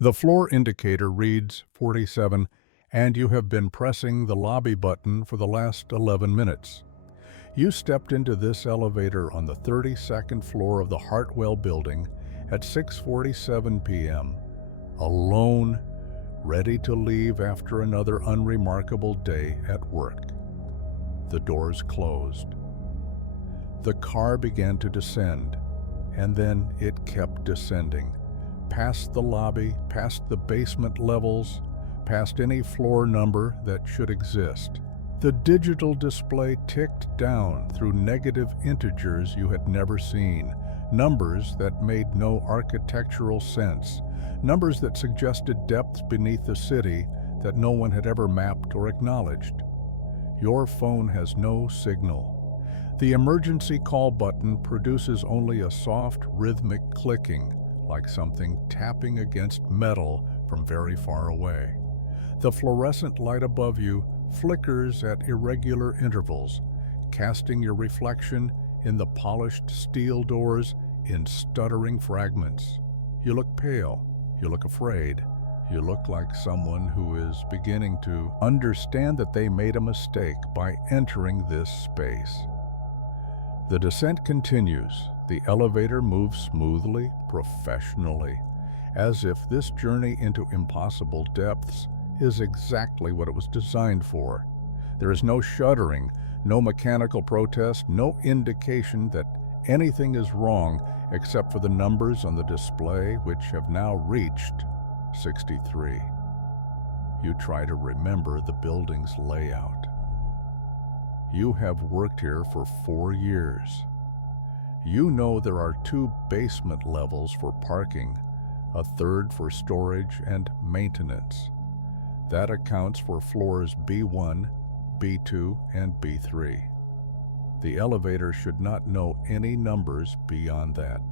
The floor indicator reads 47, and you have been pressing the lobby button for the last 11 minutes. You stepped into this elevator on the 32nd floor of the Hartwell building at 6:47 p.m., alone, ready to leave after another unremarkable day at work. The doors closed. The car began to descend, and then it kept descending, past the lobby, past the basement levels, past any floor number that should exist. The digital display ticked down through negative integers you had never seen, numbers that made no architectural sense, numbers that suggested depths beneath the city that no one had ever mapped or acknowledged. Your phone has no signal. The emergency call button produces only a soft, rhythmic clicking, like something tapping against metal from very far away. The fluorescent light above you flickers at irregular intervals, casting your reflection in the polished steel doors in stuttering fragments. You look pale, you look afraid, you look like someone who is beginning to understand that they made a mistake by entering this space. The descent continues. The elevator moves smoothly, professionally, as if this journey into impossible depths is exactly what it was designed for. There is no shuddering, no mechanical protest, no indication that anything is wrong except for the numbers on the display, which have now reached 63. You try to remember the building's layout. You have worked here for 4 years. You know there are 2 basement levels for parking, a third for storage and maintenance. That accounts for floors B1, B2, and B3. The elevator should not know any numbers beyond that.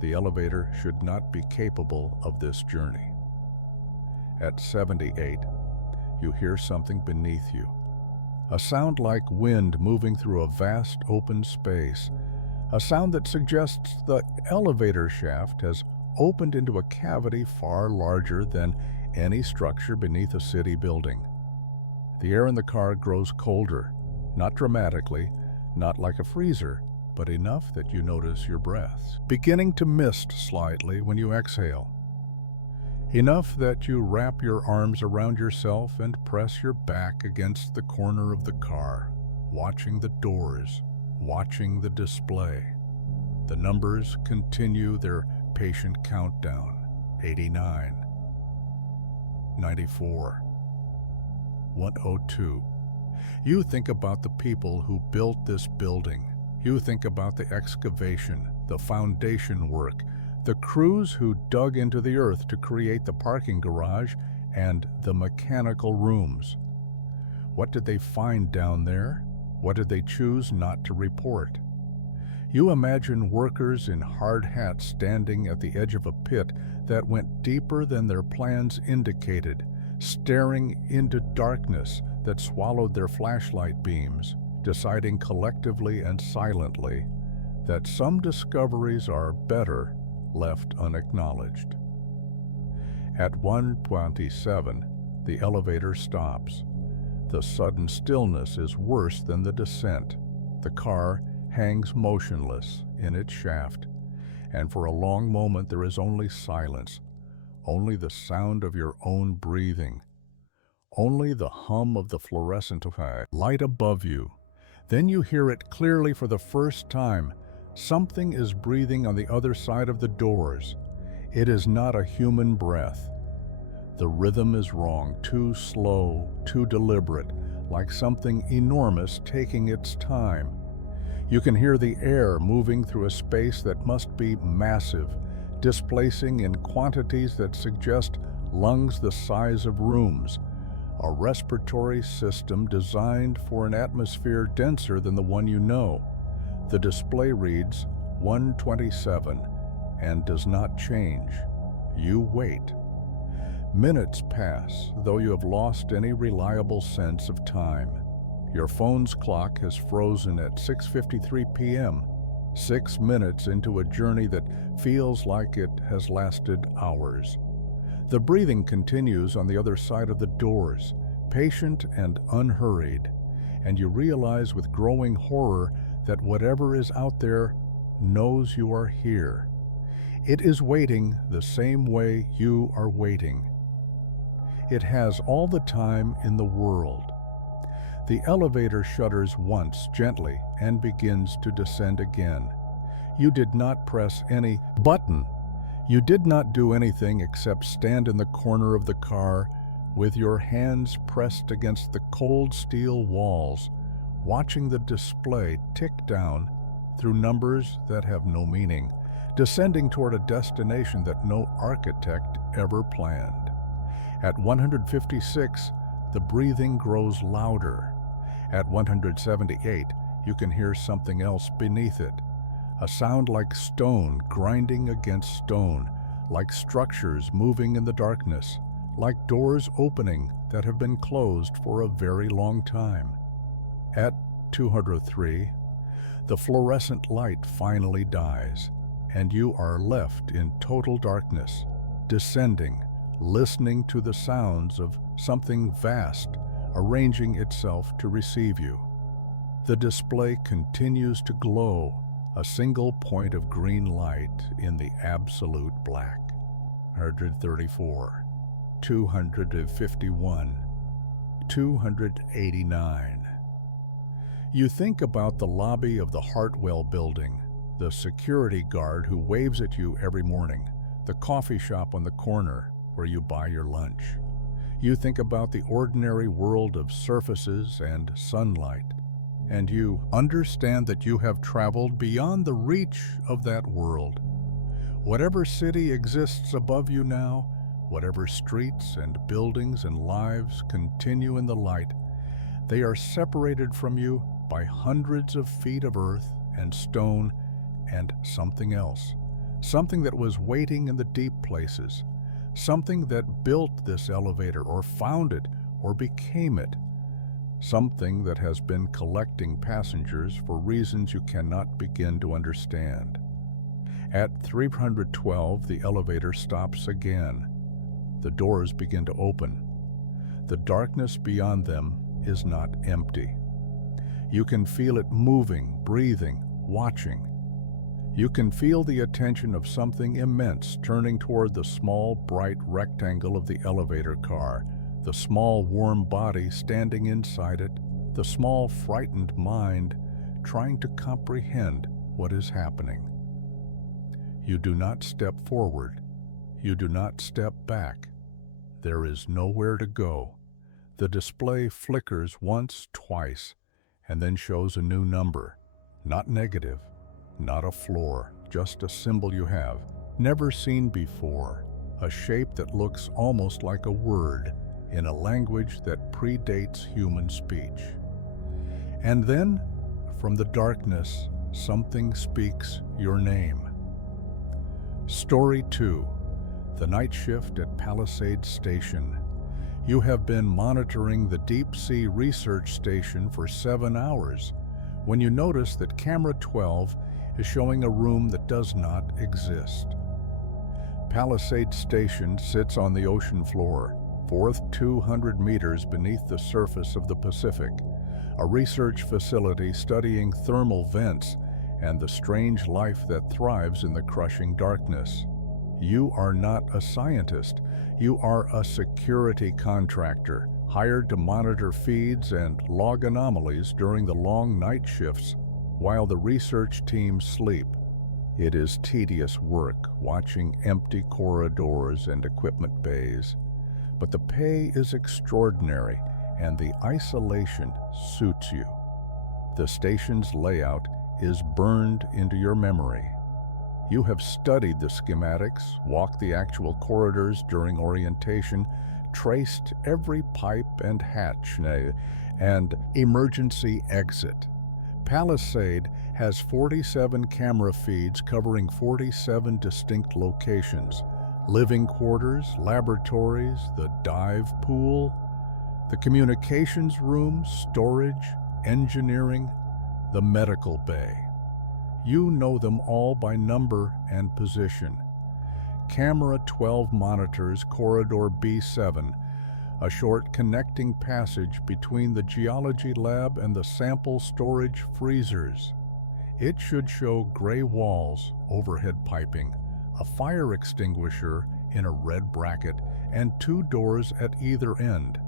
The elevator should not be capable of this journey. At 78, you hear something beneath you. A sound like wind moving through a vast open space. A sound that suggests the elevator shaft has opened into a cavity far larger than any structure beneath a city building. The air in the car grows colder, not dramatically, not like a freezer, but enough that you notice your breath beginning to mist slightly when you exhale. Enough that you wrap your arms around yourself and press your back against the corner of the car, watching the doors, watching the display. The numbers continue their patient countdown. 89, 94, 102. You think about the people who built this building. You think about the excavation, the foundation work, the crews who dug into the earth to create the parking garage and the mechanical rooms. What did they find down there? What did they choose not to report? You imagine workers in hard hats standing at the edge of a pit that went deeper than their plans indicated, staring into darkness that swallowed their flashlight beams, deciding collectively and silently that some discoveries are better left unacknowledged. At 1:27, the elevator stops. The sudden stillness is worse than the descent. The car hangs motionless in its shaft, and for a long moment there is only silence, only the sound of your own breathing, only the hum of the fluorescent light above you. Then you hear it clearly for the first time. Something is breathing on the other side of the doors. It is not a human breath. The rhythm is wrong, too slow, too deliberate, like something enormous taking its time. You can hear the air moving through a space that must be massive, displacing in quantities that suggest lungs the size of rooms, a respiratory system designed for an atmosphere denser than the one you know. The display reads 127 and does not change. You wait. Minutes pass, though you have lost any reliable sense of time. Your phone's clock has frozen at 6:53 p.m., 6 minutes into a journey that feels like it has lasted hours. The breathing continues on the other side of the doors, patient and unhurried, and you realize with growing horror that whatever is out there knows you are here. It is waiting the same way you are waiting. It has all the time in the world. The elevator shudders once gently and begins to descend again. You did not press any button. You did not do anything except stand in the corner of the car with your hands pressed against the cold steel walls, watching the display tick down through numbers that have no meaning, descending toward a destination that no architect ever planned. At 156, the breathing grows louder. At 178, you can hear something else beneath it. A sound like stone grinding against stone, like structures moving in the darkness, like doors opening that have been closed for a very long time. At 203, the fluorescent light finally dies, and you are left in total darkness, descending, listening to the sounds of something vast arranging itself to receive you. The display continues to glow, a single point of green light in the absolute black. 134, 251, 289. You think about the lobby of the Hartwell building, the security guard who waves at you every morning, the coffee shop on the corner where you buy your lunch. You think about the ordinary world of surfaces and sunlight, and you understand that you have traveled beyond the reach of that world. Whatever city exists above you now, whatever streets and buildings and lives continue in the light, they are separated from you by hundreds of feet of earth and stone and something else, something that was waiting in the deep places, something that built this elevator or found it or became it, something that has been collecting passengers for reasons you cannot begin to understand. At 312, the elevator stops again. The doors begin to open. The darkness beyond them is not empty. You can feel it moving, breathing, watching. You can feel the attention of something immense turning toward the small, bright rectangle of the elevator car, the small, warm body standing inside it, the small, frightened mind trying to comprehend what is happening. You do not step forward. You do not step back. There is nowhere to go. The display flickers once, twice, and then shows a new number. Not negative, not a floor, just a symbol you have never seen before, a shape that looks almost like a word in a language that predates human speech. And then, from the darkness, something speaks your name. Story 2. The night shift at Palisade Station. You have been monitoring the deep-sea research station for 7 hours when you notice that camera 12 is showing a room that does not exist. Palisade Station sits on the ocean floor, 200 meters beneath the surface of the Pacific, a research facility studying thermal vents and the strange life that thrives in the crushing darkness. You are not a scientist. You are a security contractor, hired to monitor feeds and log anomalies during the long night shifts while the research teams sleep. It is tedious work watching empty corridors and equipment bays, but the pay is extraordinary and the isolation suits you. The station's layout is burned into your memory. You have studied the schematics, walked the actual corridors during orientation, traced every pipe and hatch and emergency exit. Palisade has 47 camera feeds covering 47 distinct locations: living quarters, laboratories, the dive pool, the communications room, storage, engineering, the medical bay. You know them all by number and position. Camera 12 monitors corridor B7, a short connecting passage between the geology lab and the sample storage freezers. It should show gray walls, overhead piping, a fire extinguisher in a red bracket, and 2 doors at either end.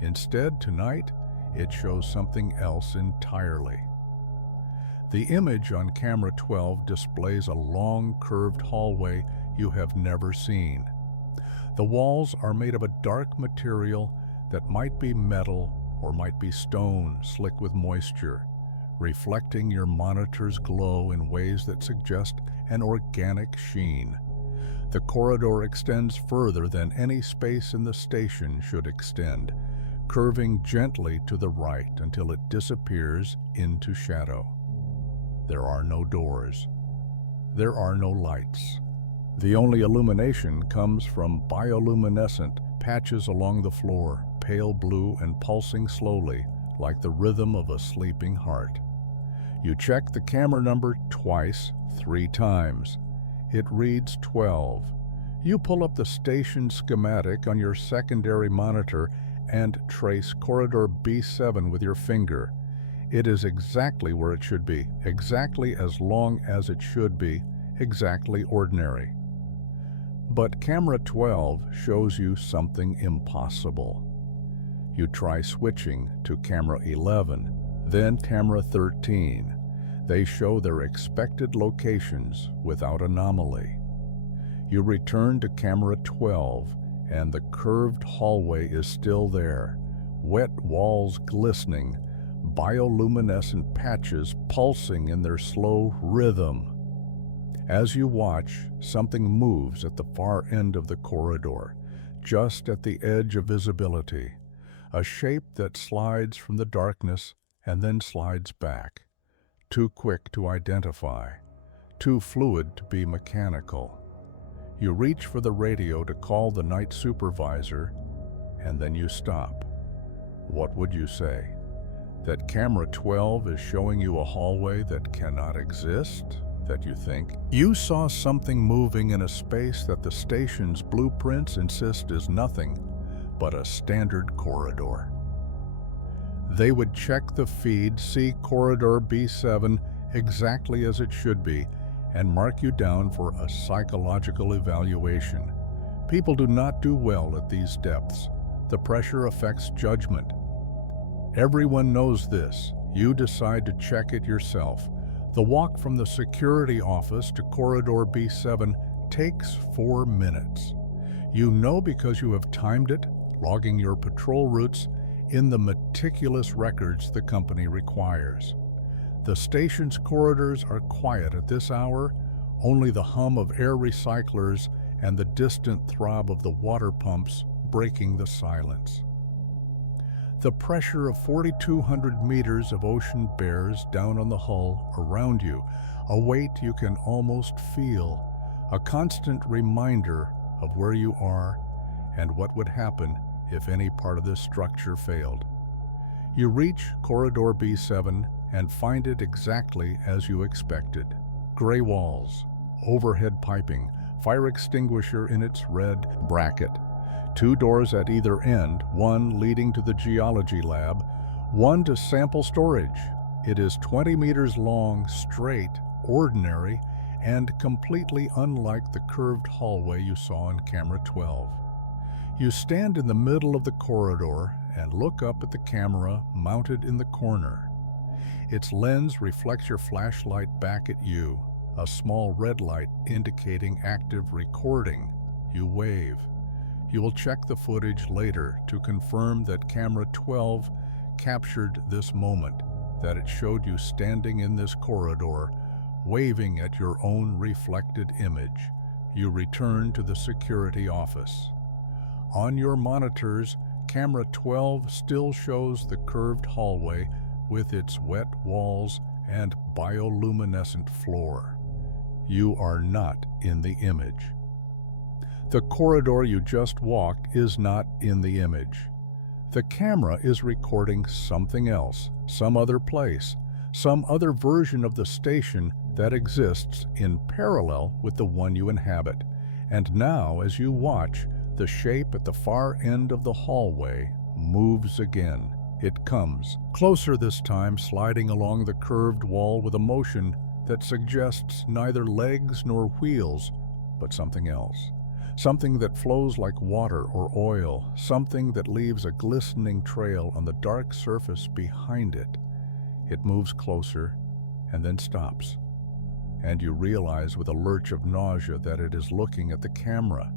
Instead, tonight, it shows something else entirely. The image on camera 12 displays a long, curved hallway you have never seen. The walls are made of a dark material that might be metal or might be stone slick with moisture, reflecting your monitor's glow in ways that suggest an organic sheen. The corridor extends further than any space in the station should extend, curving gently to the right until it disappears into shadow. There are no doors. There are no lights. The only illumination comes from bioluminescent patches along the floor, pale blue and pulsing slowly, like the rhythm of a sleeping heart. You check the camera number twice, 3 times. It reads 12. You pull up the station schematic on your secondary monitor and trace corridor B7 with your finger. It is exactly where it should be, exactly as long as it should be, exactly ordinary. But camera 12 shows you something impossible. You try switching to camera 11, then camera 13. They show their expected locations without anomaly. You return to camera 12, and the curved hallway is still there, wet walls glistening, bioluminescent patches pulsing in their slow rhythm. As you watch, something moves at the far end of the corridor, just at the edge of visibility, a shape that slides from the darkness and then slides back, too quick to identify, too fluid to be mechanical. You reach for the radio to call the night supervisor, and then you stop. What would you say? That camera 12 is showing you a hallway that cannot exist? That you think you saw something moving in a space that the station's blueprints insist is nothing but a standard corridor? They would check the feed, see corridor B7 exactly as it should be, and mark you down for a psychological evaluation. People do not do well at these depths. The pressure affects judgment. Everyone knows this. You decide to check it yourself. The walk from the security office to corridor B7 takes 4 minutes. You know because you have timed it, logging your patrol routes in the meticulous records the company requires. The station's corridors are quiet at this hour, only the hum of air recyclers and the distant throb of the water pumps breaking the silence. The pressure of 4,200 meters of ocean bears down on the hull around you, a weight you can almost feel, a constant reminder of where you are and what would happen if any part of this structure failed. You reach corridor B7 and find it exactly as you expected. Gray walls, overhead piping, fire extinguisher in its red bracket. 2 doors at either end, one leading to the geology lab, one to sample storage. It is 20 meters long, straight, ordinary, and completely unlike the curved hallway you saw on camera 12. You stand in the middle of the corridor and look up at the camera mounted in the corner. Its lens reflects your flashlight back at you, a small red light indicating active recording. You wave. You will check the footage later to confirm that camera 12 captured this moment, that it showed you standing in this corridor, waving at your own reflected image. You return to the security office. On your monitors, camera 12 still shows the curved hallway with its wet walls and bioluminescent floor. You are not in the image. The corridor you just walked is not in the image. The camera is recording something else, some other place, some other version of the station that exists in parallel with the one you inhabit, And now, as you watch, the shape at the far end of the hallway moves again. It comes, closer this time, sliding along the curved wall with a motion that suggests neither legs nor wheels, but something else. Something that flows like water or oil, something that leaves a glistening trail on the dark surface behind it. It moves closer and then stops, and you realize with a lurch of nausea that it is looking at the camera.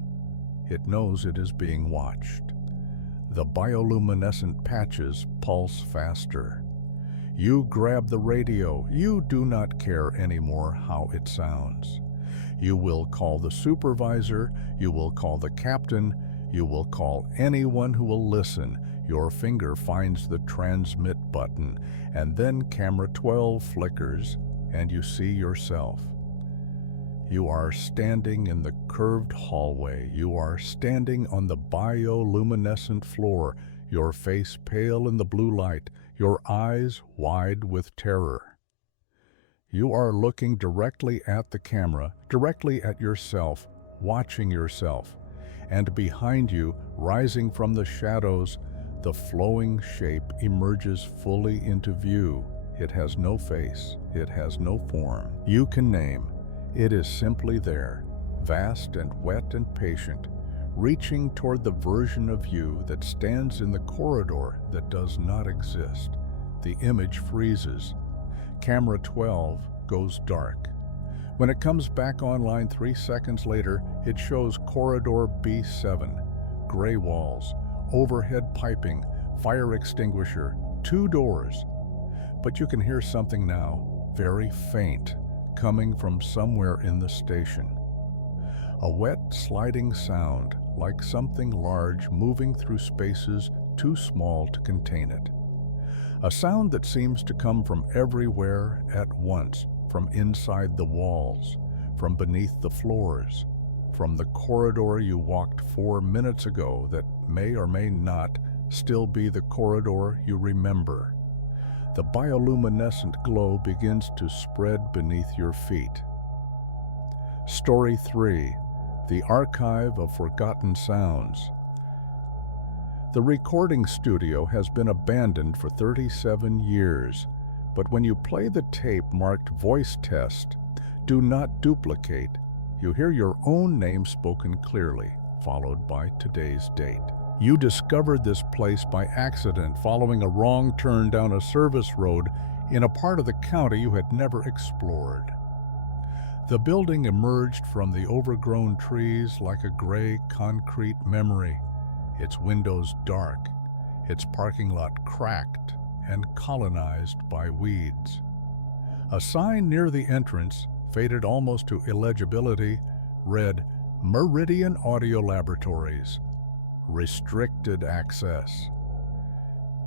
It knows it is being watched. The bioluminescent patches pulse faster. You grab the radio. You do not care anymore how it sounds. You will call the supervisor, you will call the captain, you will call anyone who will listen. Your finger finds the transmit button, and then camera 12 flickers, and you see yourself. You are standing in the curved hallway. You are standing on the bioluminescent floor, your face pale in the blue light, your eyes wide with terror. You are looking directly at the camera, directly at yourself, watching yourself. And behind you, rising from the shadows, the flowing shape emerges fully into view. It has no face. It has no form. You can name. It is simply there, vast and wet and patient, reaching toward the version of you that stands in the corridor that does not exist. The image freezes. Camera 12 goes dark. When it comes back online 3 seconds later, it shows corridor B7, gray walls, overhead piping, fire extinguisher, 2 doors. But you can hear something now, very faint, coming from somewhere in the station. A wet, sliding sound, like something large moving through spaces too small to contain it. A sound that seems to come from everywhere at once, from inside the walls, from beneath the floors, from the corridor you walked 4 minutes ago that may or may not still be the corridor you remember. The bioluminescent glow begins to spread beneath your feet. Story 3. The Archive of Forgotten Sounds. The recording studio has been abandoned for 37 years, but when you play the tape marked Voice Test, Do Not Duplicate, you hear your own name spoken clearly, followed by today's date. You discovered this place by accident following a wrong turn down a service road in a part of the county you had never explored. The building emerged from the overgrown trees like a gray concrete memory, its windows dark, its parking lot cracked and colonized by weeds. A sign near the entrance, faded almost to illegibility, read, Meridian Audio Laboratories. Restricted access.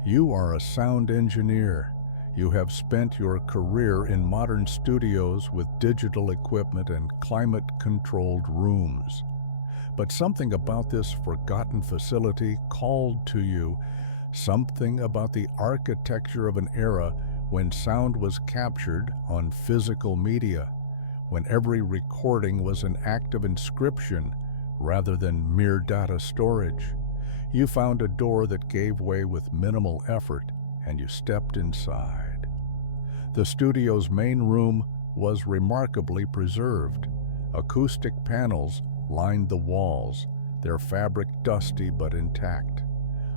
You are a sound engineer. You have spent your career in modern studios with digital equipment and climate-controlled rooms. But something about this forgotten facility called to you, something about the architecture of an era when sound was captured on physical media, when every recording was an act of inscription rather than mere data storage. You found a door that gave way with minimal effort, and you stepped inside. The studio's main room was remarkably preserved. Acoustic panels lined the walls, their fabric dusty but intact.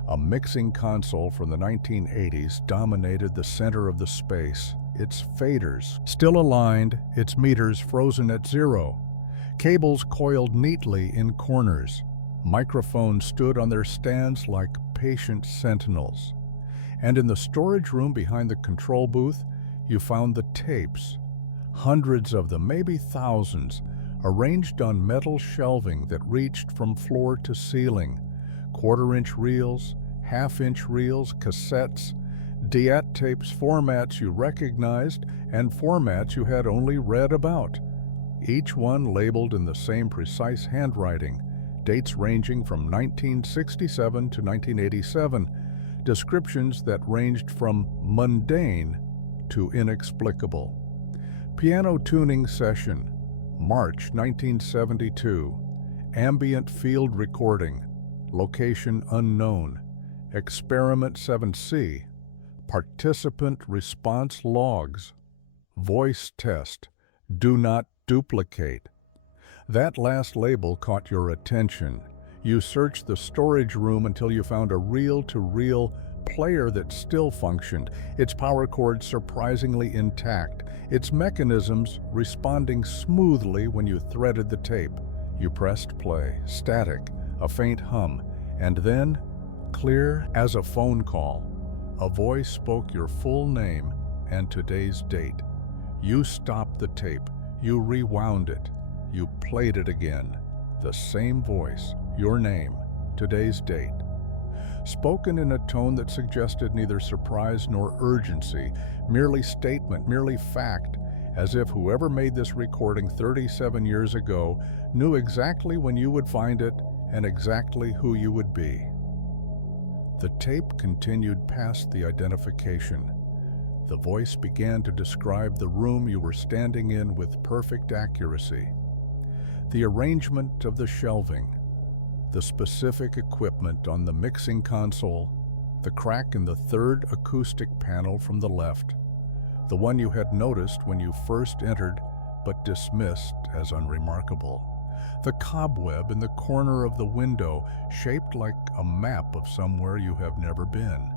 A mixing console from the 1980s dominated the center of the space, its faders still aligned, its meters frozen at 0. Cables coiled neatly in corners. Microphones stood on their stands like patient sentinels. And in the storage room behind the control booth, you found the tapes. Hundreds of them, maybe thousands, arranged on metal shelving that reached from floor to ceiling. Quarter-inch reels, half-inch reels, cassettes, diet tapes, formats you recognized, and formats you had only read about. Each one labeled in the same precise handwriting, dates ranging from 1967 to 1987, descriptions that ranged from mundane to inexplicable. Piano tuning session, March 1972. ambient field recording, location unknown, experiment 7C, participant response logs, voice test, do not duplicate. That last label caught your attention. You searched the storage room until you found a reel-to-reel player that still functioned, its power cord surprisingly intact, its mechanisms responding smoothly when you threaded the tape. You pressed play, static, a faint hum, and then, clear as a phone call, a voice spoke your full name and today's date. You stopped the tape, you rewound it, you played it again. The same voice, your name, today's date. Spoken in a tone that suggested neither surprise nor urgency, merely statement, merely fact, as if whoever made this recording 37 years ago knew exactly when you would find it and exactly who you would be. The tape continued past the identification. The voice began to describe the room you were standing in with perfect accuracy. The arrangement of the shelving, the specific equipment on the mixing console, the crack in the third acoustic panel from the left, the one you had noticed when you first entered but dismissed as unremarkable, the cobweb in the corner of the window shaped like a map of somewhere you have never been.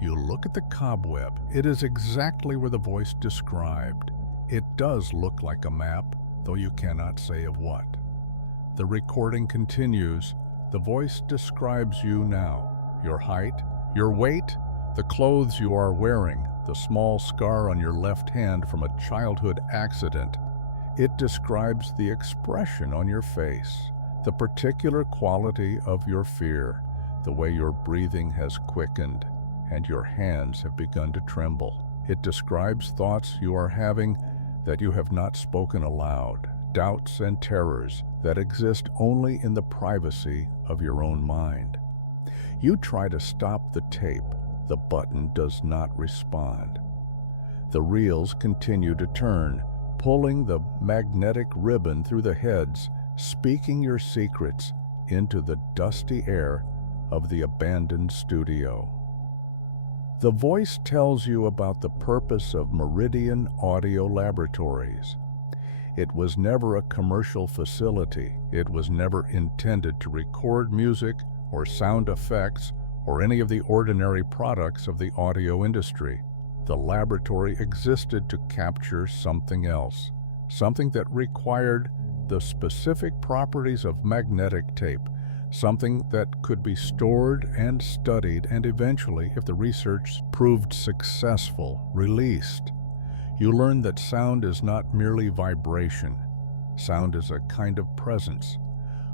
You look at the cobweb. It is exactly where the voice described. It does look like a map, though you cannot say of what. The recording continues. The voice describes you now, your height, your weight, the clothes you are wearing, the small scar on your left hand from a childhood accident. It describes the expression on your face, the particular quality of your fear, the way your breathing has quickened and your hands have begun to tremble. It describes thoughts you are having that you have not spoken aloud, doubts and terrors that exist only in the privacy of your own mind. You try to stop the tape. The button does not respond. The reels continue to turn, pulling the magnetic ribbon through the heads, speaking your secrets into the dusty air of the abandoned studio. The voice tells you about the purpose of Meridian Audio Laboratories. It was never a commercial facility. It was never intended to record music or sound effects or any of the ordinary products of the audio industry. The laboratory existed to capture something else, something that required the specific properties of magnetic tape, something that could be stored and studied and eventually, if the research proved successful, released. You learn that sound is not merely vibration. Sound is a kind of presence,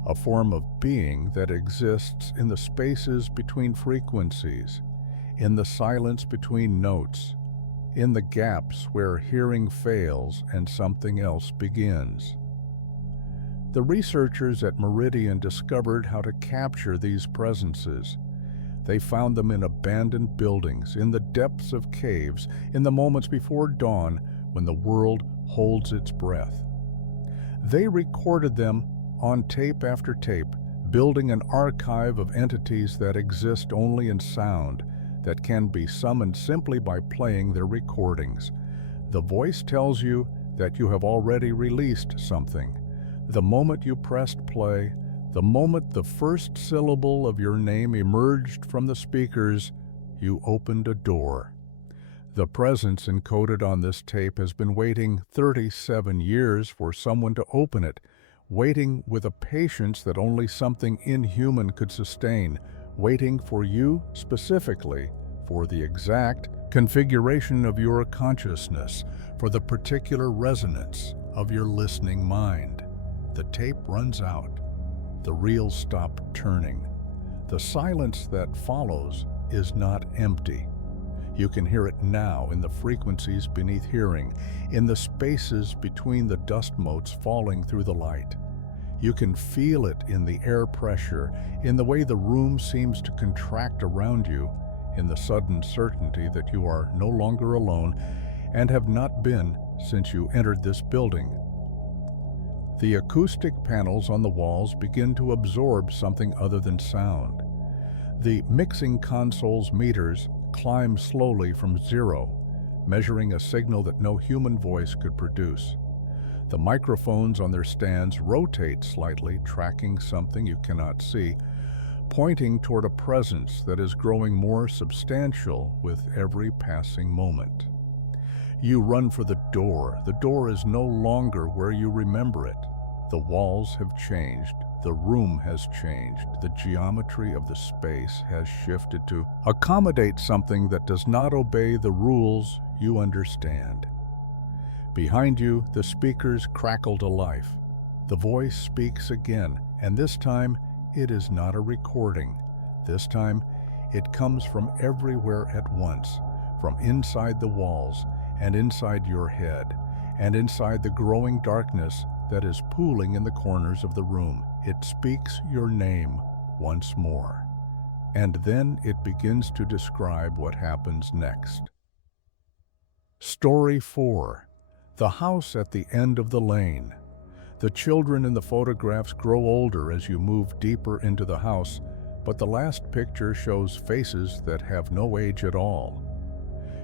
a form of being that exists in the spaces between frequencies, in the silence between notes, in the gaps where hearing fails and something else begins. The researchers at Meridian discovered how to capture these presences. They found them in abandoned buildings, in the depths of caves, in the moments before dawn when the world holds its breath. They recorded them on tape after tape, building an archive of entities that exist only in sound, that can be summoned simply by playing their recordings. The voice tells you that you have already released something. The moment you pressed play, the moment the first syllable of your name emerged from the speakers, you opened a door. The presence encoded on this tape has been waiting 37 years for someone to open it, waiting with a patience that only something inhuman could sustain, waiting for you specifically, for the exact configuration of your consciousness, for the particular resonance of your listening mind. The tape runs out. The reels stop turning. The silence that follows is not empty. You can hear it now in the frequencies beneath hearing, in the spaces between the dust motes falling through the light. You can feel it in the air pressure, in the way the room seems to contract around you, in the sudden certainty that you are no longer alone and have not been since you entered this building. The acoustic panels on the walls begin to absorb something other than sound. The mixing console's meters climb slowly from zero, measuring a signal that no human voice could produce. The microphones on their stands rotate slightly, tracking something you cannot see, pointing toward a presence that is growing more substantial with every passing moment. You run for the door. The door is no longer where you remember it. The walls have changed. The room has changed. The geometry of the space has shifted to accommodate something that does not obey the rules you understand. Behind you, the speakers crackle to life. The voice speaks again, and this time it is not a recording. This time it comes from everywhere at once, from inside the walls and inside your head and inside the growing darkness that is pooling in the corners of the room. It speaks your name once more, and then it begins to describe what happens next. Story 4. The house at the end of the lane. The children in the photographs grow older as you move deeper into the house, but the last picture shows faces that have no age at all.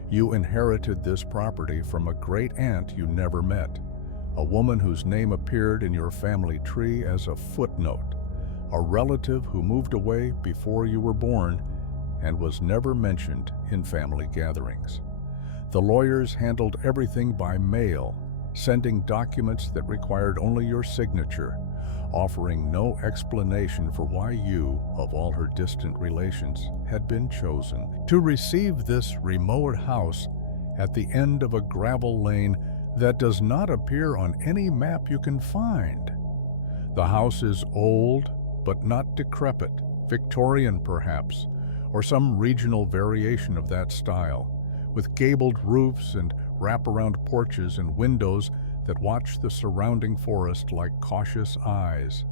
You inherited this property from a great-aunt you never met, a woman whose name appeared in your family tree as a footnote, a relative who moved away before you were born and was never mentioned in family gatherings. The lawyers handled everything by mail, sending documents that required only your signature, offering no explanation for why you, of all her distant relations, had been chosen to receive this remote house at the end of a gravel lane that does not appear on any map you can find. The house is old, but not decrepit, Victorian perhaps, or some regional variation of that style, with gabled roofs and wraparound porches and windows that watch the surrounding forest like cautious eyes.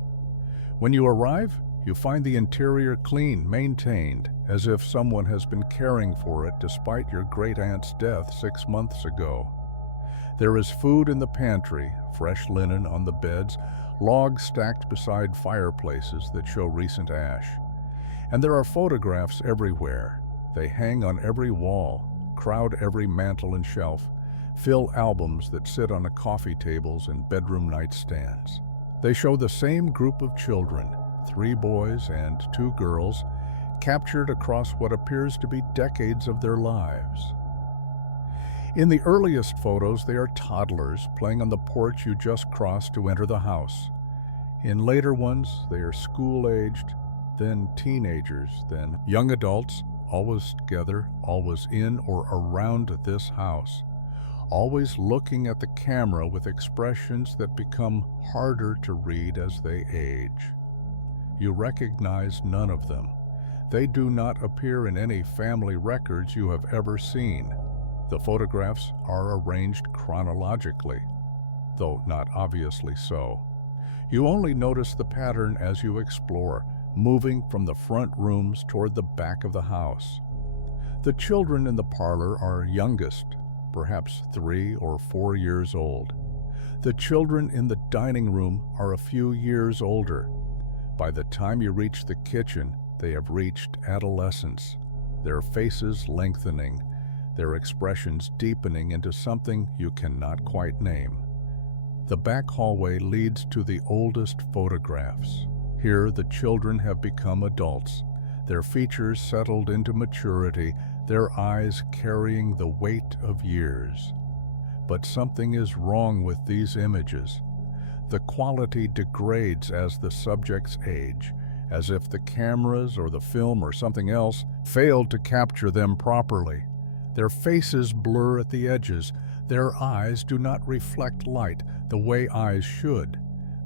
When you arrive, you find the interior clean, maintained, as if someone has been caring for it despite your great-aunt's death 6 months ago. There is food in the pantry, fresh linen on the beds, logs stacked beside fireplaces that show recent ash. And there are photographs everywhere. They hang on every wall, crowd every mantel and shelf, fill albums that sit on the coffee tables and bedroom nightstands. They show the same group of children, 3 boys and 2 girls, captured across what appears to be decades of their lives. In the earliest photos, they are toddlers playing on the porch you just crossed to enter the house. In later ones, they are school-aged, then teenagers, then young adults, always together, always in or around this house, always looking at the camera with expressions that become harder to read as they age. You recognize none of them. They do not appear in any family records you have ever seen. The photographs are arranged chronologically, though not obviously so. You only notice the pattern as you explore, moving from the front rooms toward the back of the house. The children in the parlor are youngest, perhaps 3 or 4 years old. The children in the dining room are a few years older. By the time you reach the kitchen, they have reached adolescence, their faces lengthening, their expressions deepening into something you cannot quite name. The back hallway leads to the oldest photographs. Here the children have become adults, their features settled into maturity, their eyes carrying the weight of years. But something is wrong with these images. The quality degrades as the subjects age, as if the cameras or the film or something else failed to capture them properly. Their faces blur at the edges. Their eyes do not reflect light the way eyes should.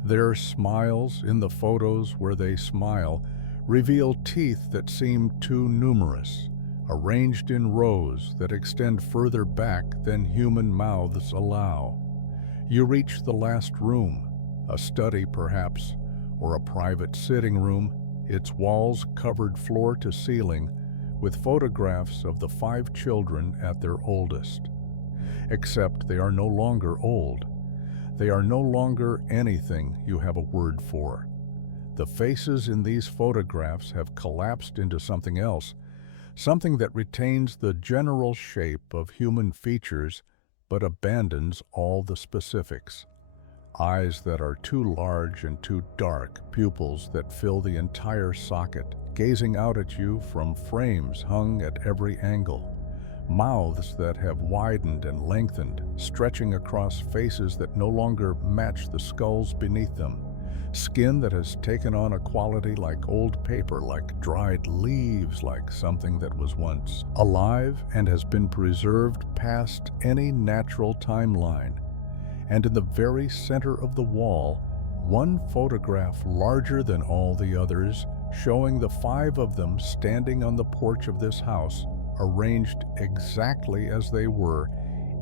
Their smiles, in the photos where they smile, reveal teeth that seem too numerous, arranged in rows that extend further back than human mouths allow. You reach the last room, a study perhaps, or a private sitting room, its walls covered floor to ceiling, with photographs of the 5 children at their oldest. Except they are no longer old. They are no longer anything you have a word for. The faces in these photographs have collapsed into something else, something that retains the general shape of human features but abandons all the specifics. Eyes that are too large and too dark, pupils that fill the entire socket, gazing out at you from frames hung at every angle. Mouths that have widened and lengthened, stretching across faces that no longer match the skulls beneath them. Skin that has taken on a quality like old paper, like dried leaves, like something that was once alive and has been preserved past any natural timeline. And in the very center of the wall, one photograph larger than all the others, showing the 5 of them standing on the porch of this house, arranged exactly as they were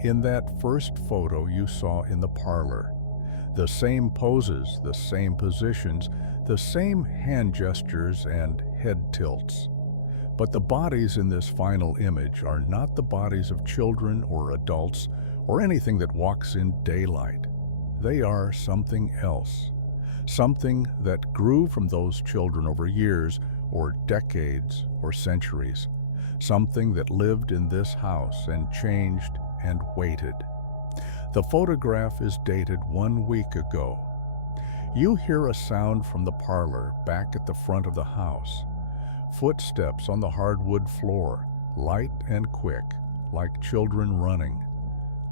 in that first photo you saw in the parlor. The same poses, the same positions, the same hand gestures and head tilts. But the bodies in this final image are not the bodies of children or adults or anything that walks in daylight. They are something else, something that grew from those children over years or decades or centuries, something that lived in this house and changed and waited. The photograph is dated 1 week ago. You hear a sound from the parlor back at the front of the house. Footsteps on the hardwood floor, light and quick, like children running.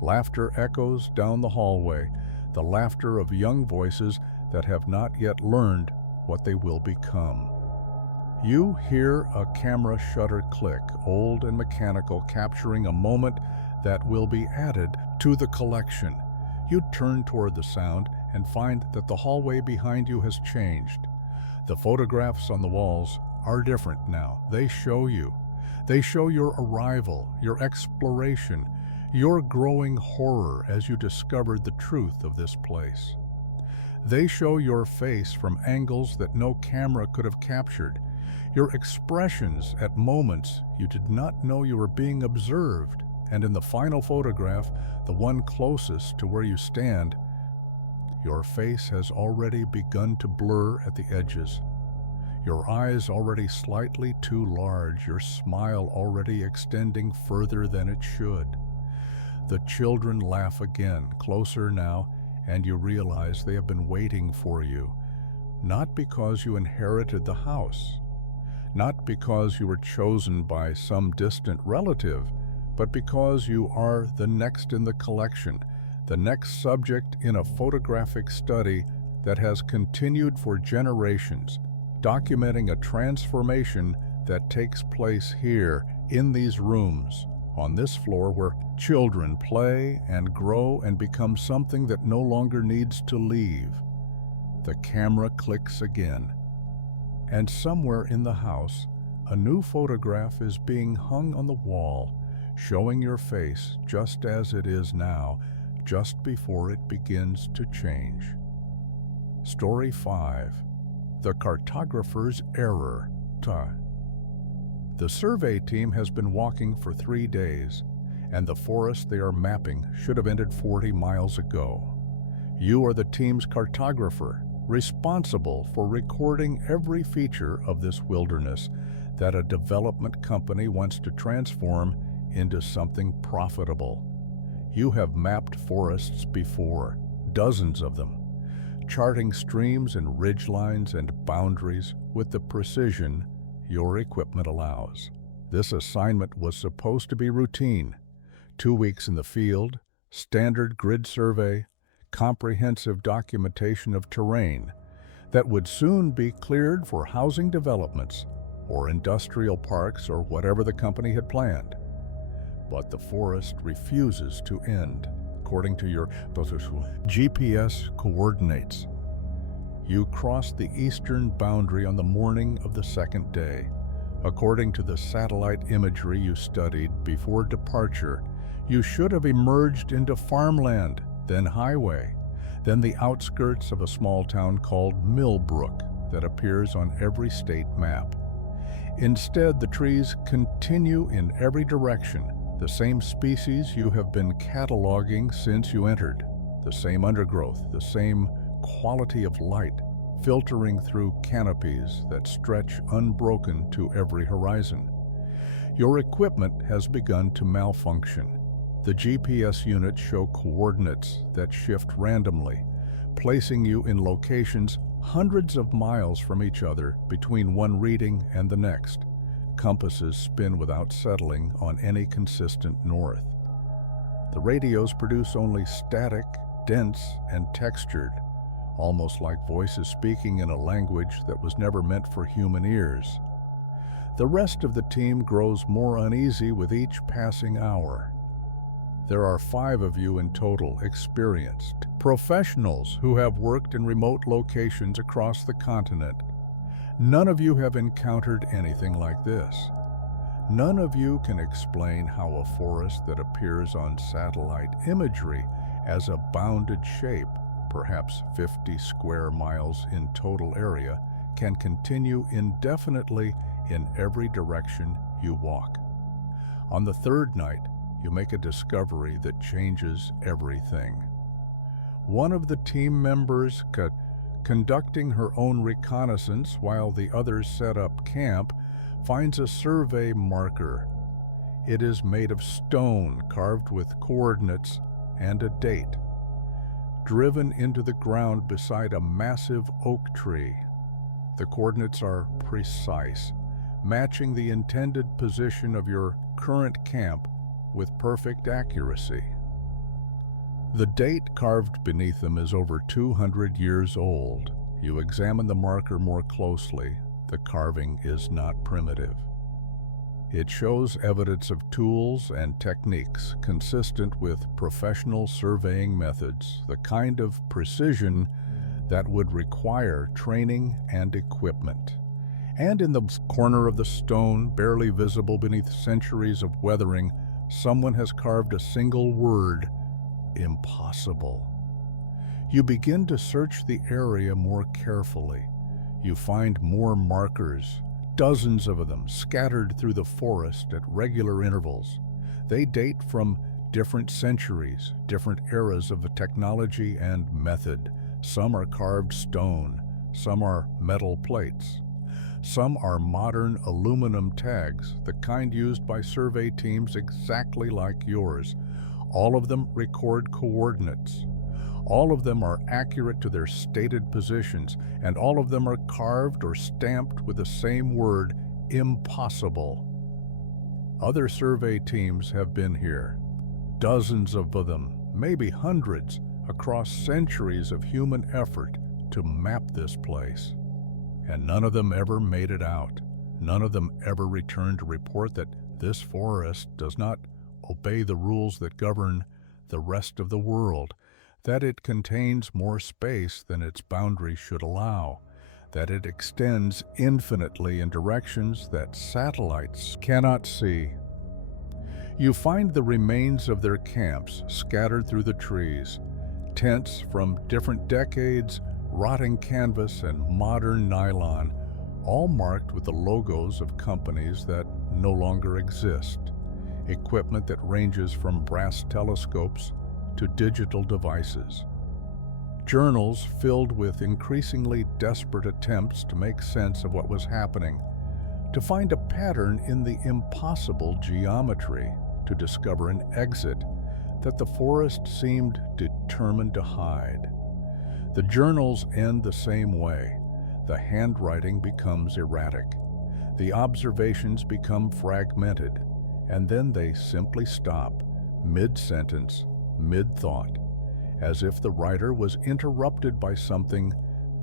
Laughter echoes down the hallway, the laughter of young voices that have not yet learned what they will become. You hear a camera shutter click, old and mechanical, capturing a moment that will be added to the collection. You turn toward the sound and find that the hallway behind you has changed. The photographs on the walls are different now. They show you. They show your arrival, your exploration, your growing horror as you discovered the truth of this place. They show your face from angles that no camera could have captured, your expressions at moments you did not know you were being observed, and in the final photograph, the one closest to where you stand, your face has already begun to blur at the edges. Your eyes already slightly too large, your smile already extending further than it should. The children laugh again, closer now, and you realize they have been waiting for you, not because you inherited the house, not because you were chosen by some distant relative, but because you are the next in the collection, the next subject in a photographic study that has continued for generations, documenting a transformation that takes place here in these rooms, on this floor where children play and grow and become something that no longer needs to leave. The camera clicks again, and somewhere in the house, a new photograph is being hung on the wall, showing your face just as it is now, just before it begins to change. Story 5. The Cartographer's Error. The survey team has been walking for 3 days, and the forest they are mapping should have ended 40 miles ago. You are the team's cartographer, responsible for recording every feature of this wilderness that a development company wants to transform into something profitable. You have mapped forests before, dozens of them, charting streams and ridgelines and boundaries with the precision your equipment allows. This assignment was supposed to be routine. 2 weeks in the field, standard grid survey, comprehensive documentation of terrain that would soon be cleared for housing developments or industrial parks or whatever the company had planned. But the forest refuses to end, according to your GPS coordinates. You crossed the eastern boundary on the morning of the 2nd day. According to the satellite imagery you studied before departure, you should have emerged into farmland, then highway, then the outskirts of a small town called Millbrook that appears on every state map. Instead, the trees continue in every direction, the same species you have been cataloging since you entered. the same undergrowth, the same quality of light, filtering through canopies that stretch unbroken to every horizon. Your equipment has begun to malfunction. The GPS units show coordinates that shift randomly, placing you in locations hundreds of miles from each other between one reading and the next. Compasses spin without settling on any consistent north. The radios produce only static, dense, and textured, almost like voices speaking in a language that was never meant for human ears. The rest of the team grows more uneasy with each passing hour. There are 5 of you in total, experienced professionals who have worked in remote locations across the continent. None of you have encountered anything like this. None of you can explain how a forest that appears on satellite imagery as a bounded shape, perhaps 50 square miles in total area, can continue indefinitely in every direction you walk. On the 3rd night, you make a discovery that changes everything. One of the team members, conducting her own reconnaissance while the others set up camp, finds a survey marker. It is made of stone carved with coordinates and a date, driven into the ground beside a massive oak tree. The coordinates are precise, matching the intended position of your current camp with perfect accuracy. The date carved beneath them is over 200 years old. You examine the marker more closely. The carving is not primitive. It shows evidence of tools and techniques consistent with professional surveying methods, the kind of precision that would require training and equipment. And in the corner of the stone, barely visible beneath centuries of weathering, someone has carved a single word: impossible. You begin to search the area more carefully. You find more markers, dozens of them scattered through the forest at regular intervals. They date from different centuries, different eras of the technology and method. Some are carved stone, some are metal plates. Some are modern aluminum tags, the kind used by survey teams exactly like yours. All of them record coordinates. All of them are accurate to their stated positions, and all of them are carved or stamped with the same word: impossible. Other survey teams have been here. Dozens of them, maybe hundreds, across centuries of human effort to map this place. And none of them ever made it out. None of them ever returned to report that this forest does not obey the rules that govern the rest of the world, that it contains more space than its boundaries should allow, that it extends infinitely in directions that satellites cannot see. You find the remains of their camps scattered through the trees, tents from different decades, rotting canvas and modern nylon, all marked with the logos of companies that no longer exist, equipment that ranges from brass telescopes to digital devices. Journals filled with increasingly desperate attempts to make sense of what was happening, to find a pattern in the impossible geometry, to discover an exit that the forest seemed determined to hide. The journals end the same way. The handwriting becomes erratic. The observations become fragmented, and then they simply stop, mid-sentence, mid-thought, as if the writer was interrupted by something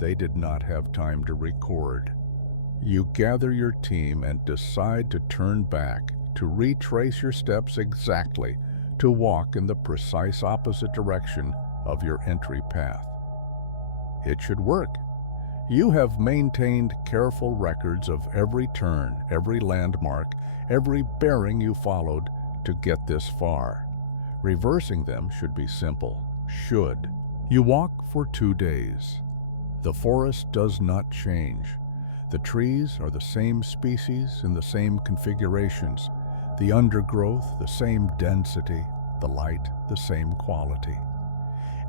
they did not have time to record. You gather your team and decide to turn back, to retrace your steps exactly, to walk in the precise opposite direction of your entry path. It should work. You have maintained careful records of every turn, every landmark, every bearing you followed to get this far. Reversing them should be simple. Should. You walk for 2 days. The forest does not change. The trees are the same species in the same configurations. The undergrowth, the same density. The light, the same quality.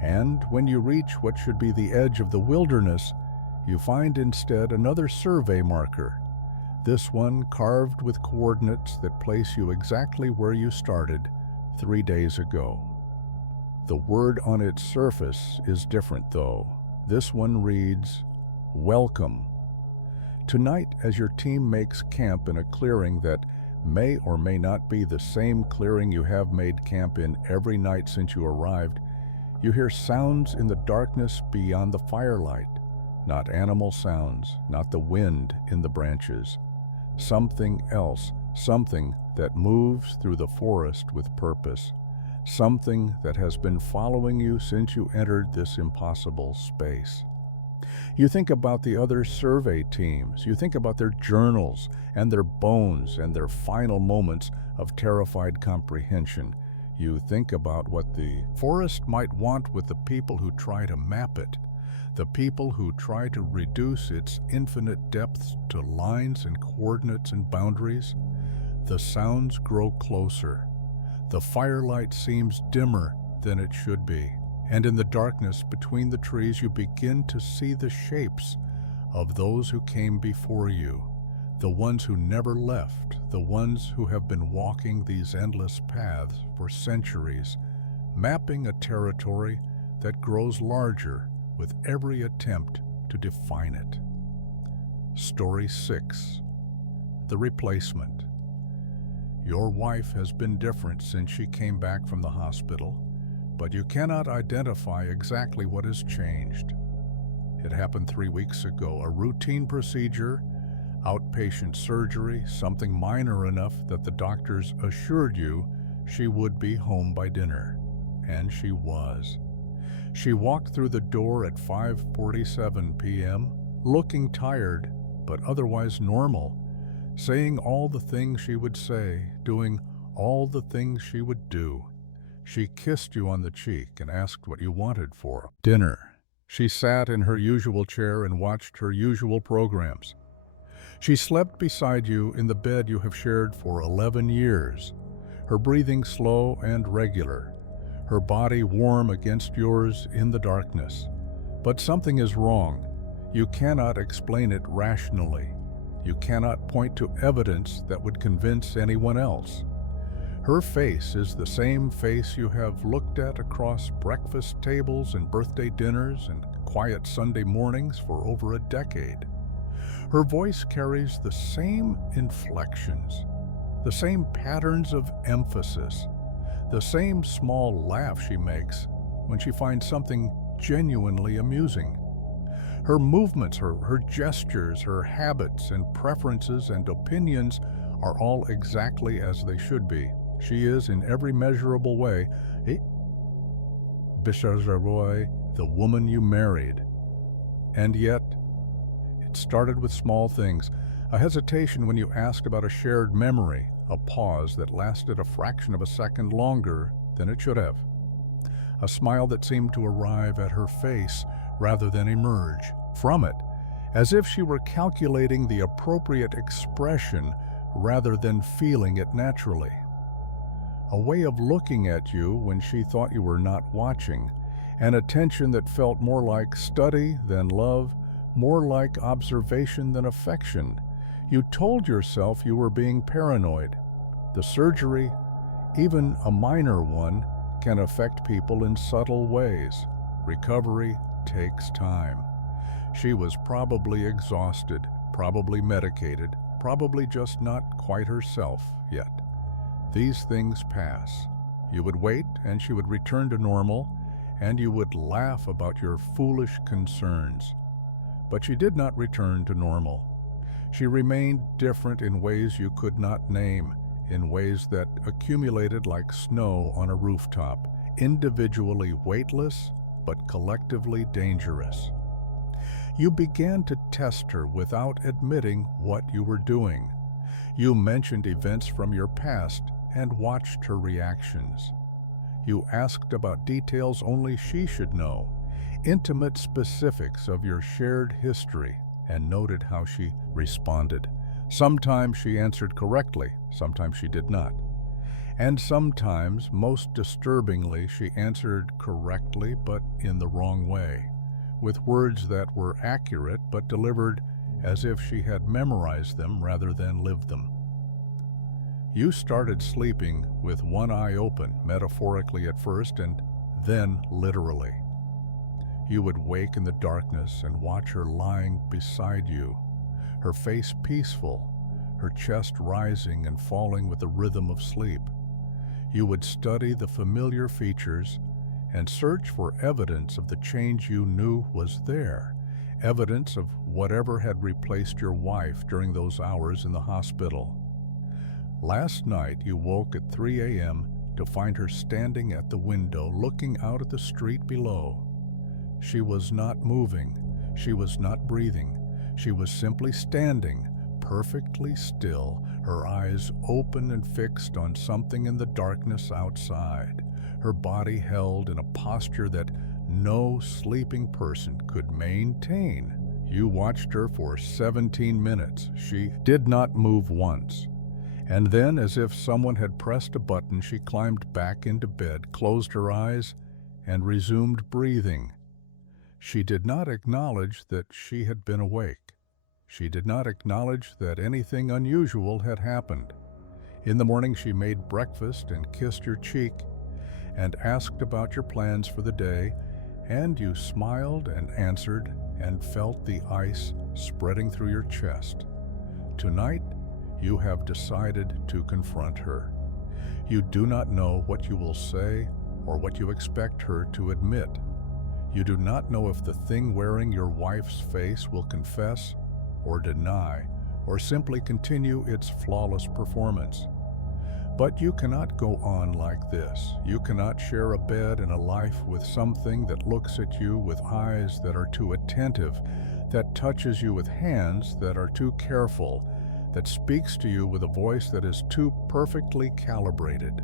And when you reach what should be the edge of the wilderness, you find instead another survey marker, this one carved with coordinates that place you exactly where you started 3 days ago. The word on its surface is different, though. This one reads, "Welcome." Tonight, as your team makes camp in a clearing that may or may not be the same clearing you have made camp in every night since you arrived, you hear sounds in the darkness beyond the firelight. Not animal sounds, not the wind in the branches. Something else, something that moves through the forest with purpose. Something that has been following you since you entered this impossible space. You think about the other survey teams. You think about their journals and their bones and their final moments of terrified comprehension. You think about what the forest might want with the people who try to map it, the people who try to reduce its infinite depths to lines and coordinates and boundaries. The sounds grow closer. The firelight seems dimmer than it should be, and in the darkness between the trees you begin to see the shapes of those who came before you, the ones who never left, the ones who have been walking these endless paths for centuries, mapping a territory that grows larger with every attempt to define it. Story 6. The Replacement. Your wife has been different since she came back from the hospital, but you cannot identify exactly what has changed. It happened 3 weeks ago, a routine procedure, outpatient surgery, something minor enough that the doctors assured you she would be home by dinner. And she was. She walked through the door at 5:47 p.m., looking tired, but otherwise normal, saying all the things she would say, doing all the things she would do. She kissed you on the cheek and asked what you wanted for dinner. She sat in her usual chair and watched her usual programs. She slept beside you in the bed you have shared for 11 years, her breathing slow and regular, her body warm against yours in the darkness. But something is wrong. You cannot explain it rationally. You cannot point to evidence that would convince anyone else. Her face is the same face you have looked at across breakfast tables and birthday dinners and quiet Sunday mornings for over a decade. Her voice carries the same inflections, the same patterns of emphasis, the same small laugh she makes when she finds something genuinely amusing. Her movements, her gestures, her habits and preferences and opinions are all exactly as they should be. She is, in every measurable way, the woman you married. And yet, it started with small things, a hesitation when you asked about a shared memory, a pause that lasted a fraction of a second longer than it should have, a smile that seemed to arrive at her face rather than emerge from it, as if she were calculating the appropriate expression rather than feeling it naturally. A way of looking at you when she thought you were not watching, an attention that felt more like study than love, more like observation than affection. You told yourself you were being paranoid. The surgery, even a minor one, can affect people in subtle ways. Recovery takes time. She was probably exhausted, probably medicated, probably just not quite herself yet. These things pass. You would wait, and she would return to normal, and you would laugh about your foolish concerns. But she did not return to normal. She remained different in ways you could not name, in ways that accumulated like snow on a rooftop, individually weightless, but collectively dangerous. You began to test her without admitting what you were doing. You mentioned events from your past and watched her reactions. You asked about details only she should know, intimate specifics of your shared history, and noted how she responded. Sometimes she answered correctly, sometimes she did not. And sometimes, most disturbingly, she answered correctly but in the wrong way, with words that were accurate but delivered as if she had memorized them rather than lived them. You started sleeping with one eye open, metaphorically at first, and then literally. You would wake in the darkness and watch her lying beside you, her face peaceful, her chest rising and falling with the rhythm of sleep. You would study the familiar features and search for evidence of the change you knew was there, evidence of whatever had replaced your wife during those hours in the hospital. Last night you woke at 3 a.m. to find her standing at the window looking out at the street below. She was not moving, she was not breathing, she was simply standing, perfectly still, her eyes open and fixed on something in the darkness outside, her body held in a posture that no sleeping person could maintain. You watched her for 17 minutes. She did not move once. And then, as if someone had pressed a button, she climbed back into bed, closed her eyes, and resumed breathing. She did not acknowledge that she had been awake. She did not acknowledge that anything unusual had happened. In the morning she made breakfast and kissed your cheek and asked about your plans for the day, and you smiled and answered and felt the ice spreading through your chest. Tonight, you have decided to confront her. You do not know what you will say or what you expect her to admit. You do not know if the thing wearing your wife's face will confess or deny or simply continue its flawless performance. But you cannot go on like this. You cannot share a bed and a life with something that looks at you with eyes that are too attentive, that touches you with hands that are too careful, that speaks to you with a voice that is too perfectly calibrated.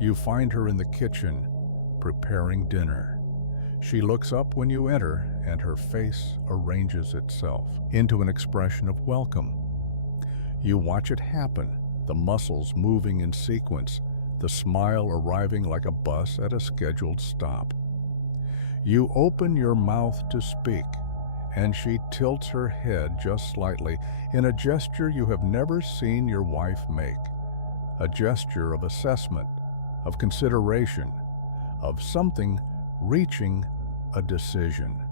You find her in the kitchen, preparing dinner. She looks up when you enter, and her face arranges itself into an expression of welcome. You watch it happen, the muscles moving in sequence, the smile arriving like a bus at a scheduled stop. You open your mouth to speak, and she tilts her head just slightly in a gesture you have never seen your wife make, a gesture of assessment, of consideration, of something reaching a decision.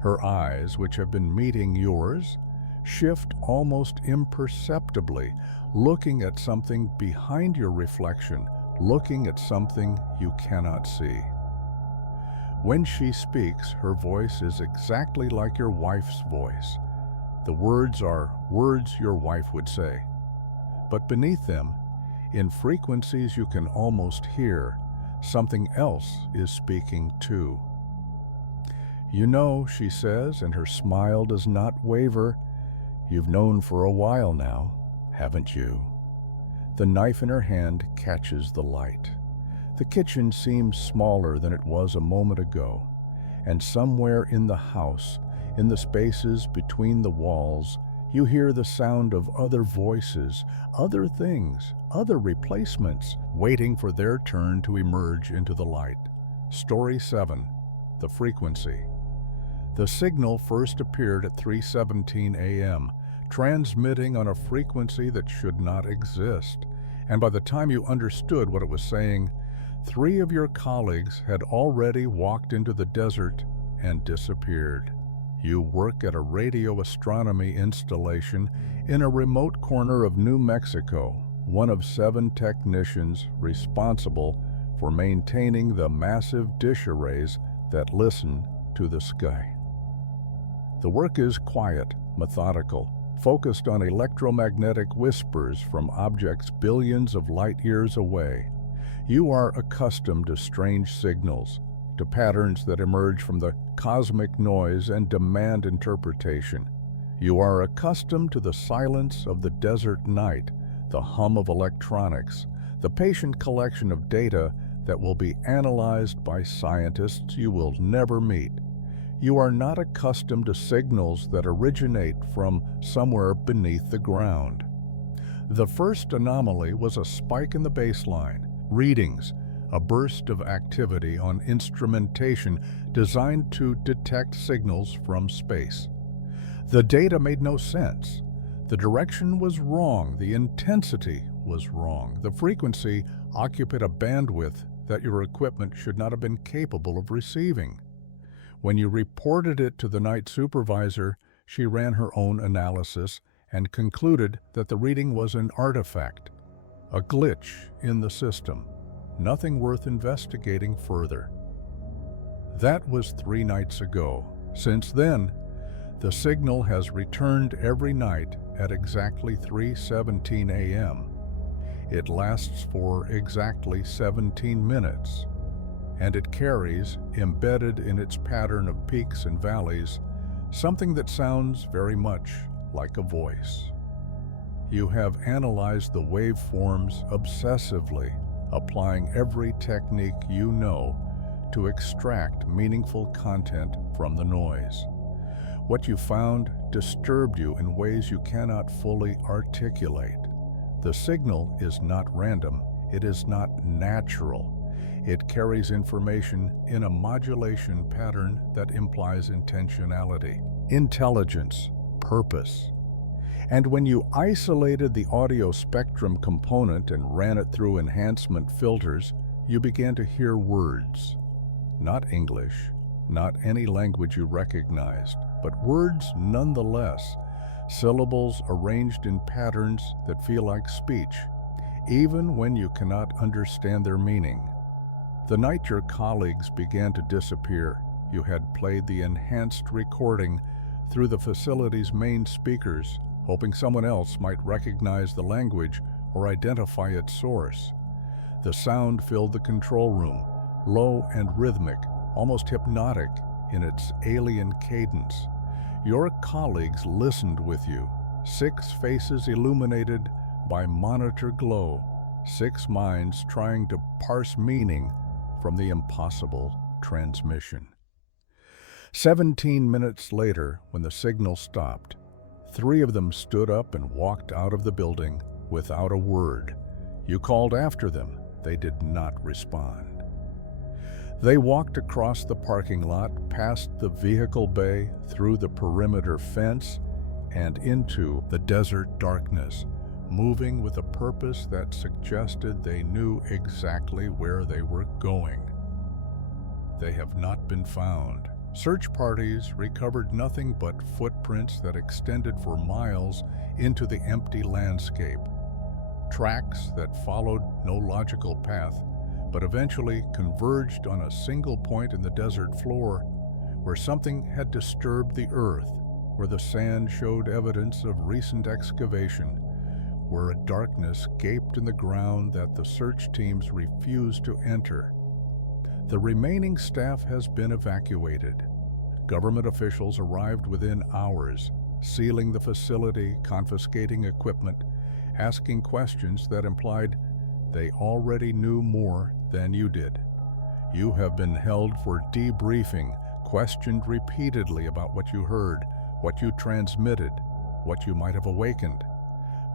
Her eyes, which have been meeting yours, shift almost imperceptibly, looking at something behind your reflection, looking at something you cannot see. When she speaks, her voice is exactly like your wife's voice. The words are words your wife would say. But beneath them, in frequencies you can almost hear, something else is speaking too. You know, she says, and her smile does not waver, you've known for a while now, haven't you? The knife in her hand catches the light. The kitchen seems smaller than it was a moment ago, and somewhere in the house, in the spaces between the walls, you hear the sound of other voices, other things, other replacements, waiting for their turn to emerge into the light. Story 7, The Frequency. The signal first appeared at 3:17 a.m., transmitting on a frequency that should not exist, and by the time you understood what it was saying, 3 of your colleagues had already walked into the desert and disappeared. You work at a radio astronomy installation in a remote corner of New Mexico, one of 7 technicians responsible for maintaining the massive dish arrays that listen to the sky. The work is quiet, methodical, focused on electromagnetic whispers from objects billions of light years away. You are accustomed to strange signals, to patterns that emerge from the cosmic noise and demand interpretation. You are accustomed to the silence of the desert night, the hum of electronics, the patient collection of data that will be analyzed by scientists you will never meet. You are not accustomed to signals that originate from somewhere beneath the ground. The first anomaly was a spike in the baseline. Readings, a burst of activity on instrumentation designed to detect signals from space. The data made no sense. The direction was wrong, the intensity was wrong, the frequency occupied a bandwidth that your equipment should not have been capable of receiving. When you reported it to the night supervisor, she ran her own analysis and concluded that the reading was an artifact, a glitch in the system, nothing worth investigating further. That was 3 nights ago. Since then, the signal has returned every night at exactly 3:17 a.m. It lasts for exactly 17 minutes, and it carries, embedded in its pattern of peaks and valleys, something that sounds very much like a voice. You have analyzed the waveforms obsessively, applying every technique you know to extract meaningful content from the noise. What you found disturbed you in ways you cannot fully articulate. The signal is not random, it is not natural. It carries information in a modulation pattern that implies intentionality, intelligence, purpose. And when you isolated the audio spectrum component and ran it through enhancement filters, you began to hear words. Not English, not any language you recognized, but words nonetheless, syllables arranged in patterns that feel like speech, even when you cannot understand their meaning. The night your colleagues began to disappear, you had played the enhanced recording through the facility's main speakers, hoping someone else might recognize the language or identify its source. The sound filled the control room, low and rhythmic, almost hypnotic in its alien cadence. Your colleagues listened with you, 6 faces illuminated by monitor glow, 6 minds trying to parse meaning from the impossible transmission. 17 minutes later, when the signal stopped, 3 of them stood up and walked out of the building without a word. You called after them. They did not respond. They walked across the parking lot, past the vehicle bay, through the perimeter fence, and into the desert darkness, moving with a purpose that suggested they knew exactly where they were going. They have not been found. Search parties recovered nothing but footprints that extended for miles into the empty landscape, tracks that followed no logical path, but eventually converged on a single point in the desert floor where something had disturbed the earth, where the sand showed evidence of recent excavation, where a darkness gaped in the ground that the search teams refused to enter. The remaining staff has been evacuated. Government officials arrived within hours, sealing the facility, confiscating equipment, asking questions that implied they already knew more than you did. You have been held for debriefing, questioned repeatedly about what you heard, what you transmitted, what you might have awakened.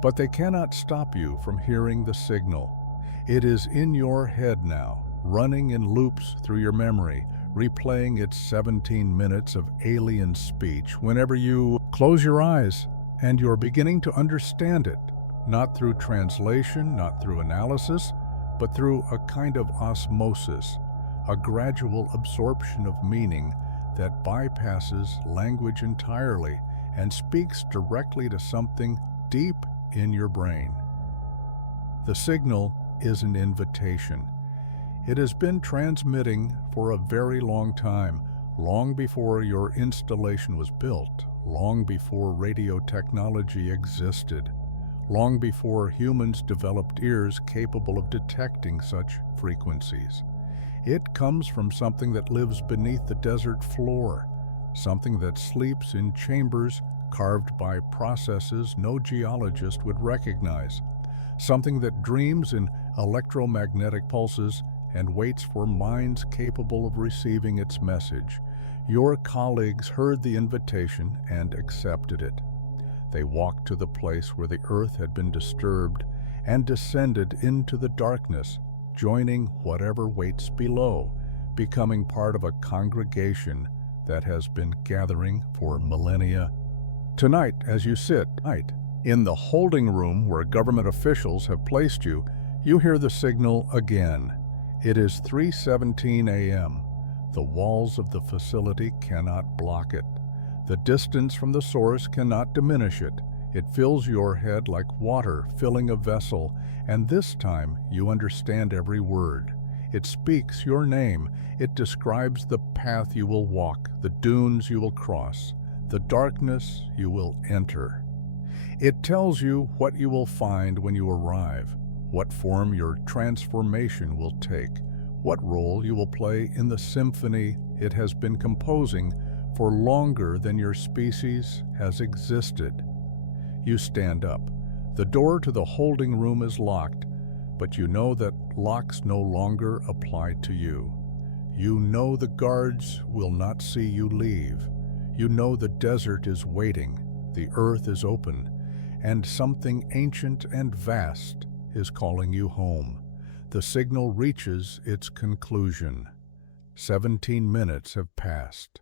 But they cannot stop you from hearing the signal. It is in your head now, running in loops through your memory, replaying its 17 minutes of alien speech whenever you close your eyes, and you're beginning to understand it, not through translation, not through analysis, but through a kind of osmosis, a gradual absorption of meaning that bypasses language entirely and speaks directly to something deep in your brain. The signal is an invitation. It has been transmitting for a very long time, long before your installation was built, long before radio technology existed, long before humans developed ears capable of detecting such frequencies. It comes from something that lives beneath the desert floor, something that sleeps in chambers carved by processes no geologist would recognize, something that dreams in electromagnetic pulses and waits for minds capable of receiving its message. Your colleagues heard the invitation and accepted it. They walked to the place where the earth had been disturbed and descended into the darkness, joining whatever waits below, becoming part of a congregation that has been gathering for millennia. Tonight, as you sit in the holding room where government officials have placed you, you hear the signal again. It is 3:17 a.m. The walls of the facility cannot block it. The distance from the source cannot diminish it. It fills your head like water filling a vessel, and this time you understand every word. It speaks your name. It describes the path you will walk, the dunes you will cross, the darkness you will enter. It tells you what you will find when you arrive, what form your transformation will take, what role you will play in the symphony it has been composing for longer than your species has existed. You stand up. The door to the holding room is locked, but you know that locks no longer apply to you. You know the guards will not see you leave. You know the desert is waiting, the earth is open, and something ancient and vast is calling you home. The signal reaches its conclusion. 17 minutes have passed.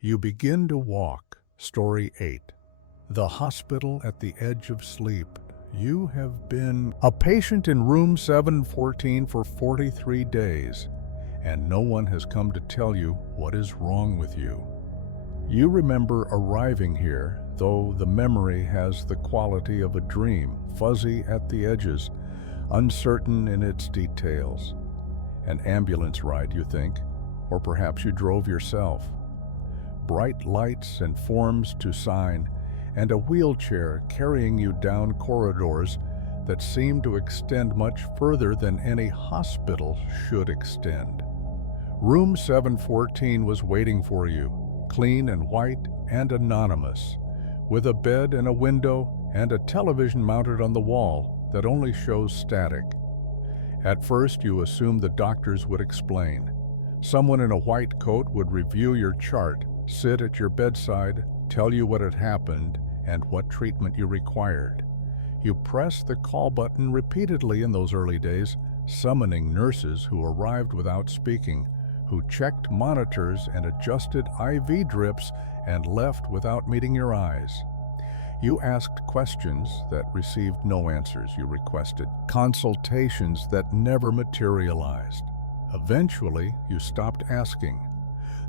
You begin to walk. Story 8. The hospital at the edge of sleep. You have been a patient in room 714 for 43 days, and no one has come to tell you what is wrong with you. You remember arriving here, though the memory has the quality of a dream, fuzzy at the edges, uncertain in its details. An ambulance ride, you think, or perhaps you drove yourself. Bright lights and forms to sign, and a wheelchair carrying you down corridors that seem to extend much further than any hospital should extend. Room 714 was waiting for you, clean and white and anonymous, with a bed and a window and a television mounted on the wall that only shows static. At first you assumed the doctors would explain. Someone in a white coat would review your chart, sit at your bedside, tell you what had happened and what treatment you required. You pressed the call button repeatedly in those early days, summoning nurses who arrived without speaking, who checked monitors and adjusted IV drips and left without meeting your eyes. You asked questions that received no answers. You requested consultations that never materialized. Eventually, you stopped asking.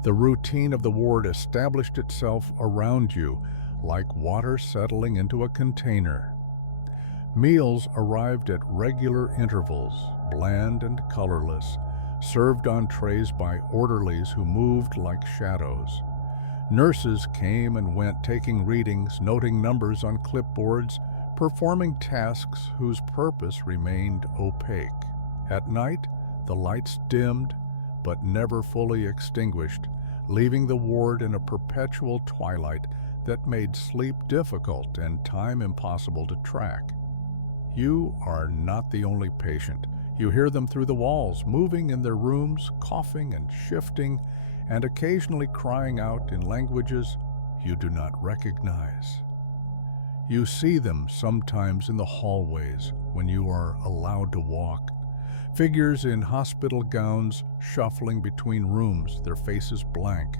The routine of the ward established itself around you, like water settling into a container. Meals arrived at regular intervals, bland and colorless, served on trays by orderlies who moved like shadows. Nurses came and went, taking readings, noting numbers on clipboards, performing tasks whose purpose remained opaque. At night, the lights dimmed, but never fully extinguished, leaving the ward in a perpetual twilight that made sleep difficult and time impossible to track. You are not the only patient. You hear them through the walls, moving in their rooms, coughing and shifting, and occasionally crying out in languages you do not recognize. You see them sometimes in the hallways when you are allowed to walk. Figures in hospital gowns shuffling between rooms, their faces blank,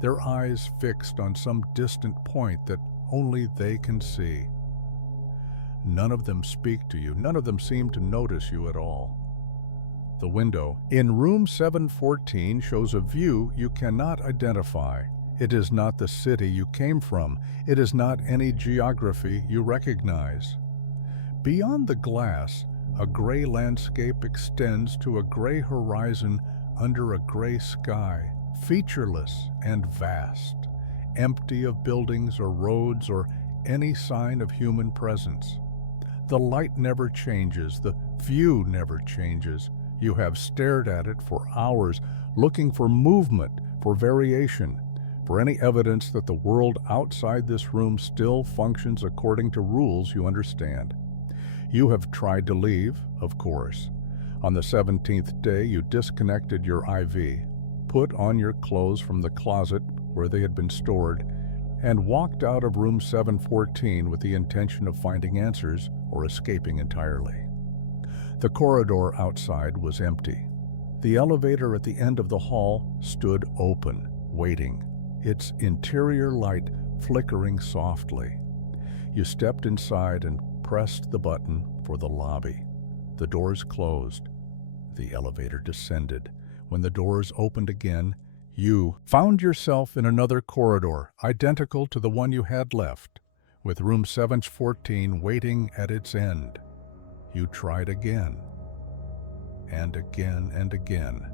their eyes fixed on some distant point that only they can see. None of them speak to you. None of them seem to notice you at all. The window in room 714 shows a view you cannot identify. It is not the city you came from. It is not any geography you recognize. Beyond the glass, a gray landscape extends to a gray horizon under a gray sky, featureless and vast, empty of buildings or roads or any sign of human presence. The light never changes, the view never changes. You have stared at it for hours, looking for movement, for variation, for any evidence that the world outside this room still functions according to rules you understand. You have tried to leave, of course. On the 17th day, you disconnected your IV, put on your clothes from the closet where they had been stored, and walked out of room 714 with the intention of finding answers or escaping entirely. The corridor outside was empty. The elevator at the end of the hall stood open, waiting, its interior light flickering softly. You stepped inside and pressed the button for the lobby. The doors closed. The elevator descended. When the doors opened again, you found yourself in another corridor, identical to the one you had left, with room 714 waiting at its end. You tried again, and again and again.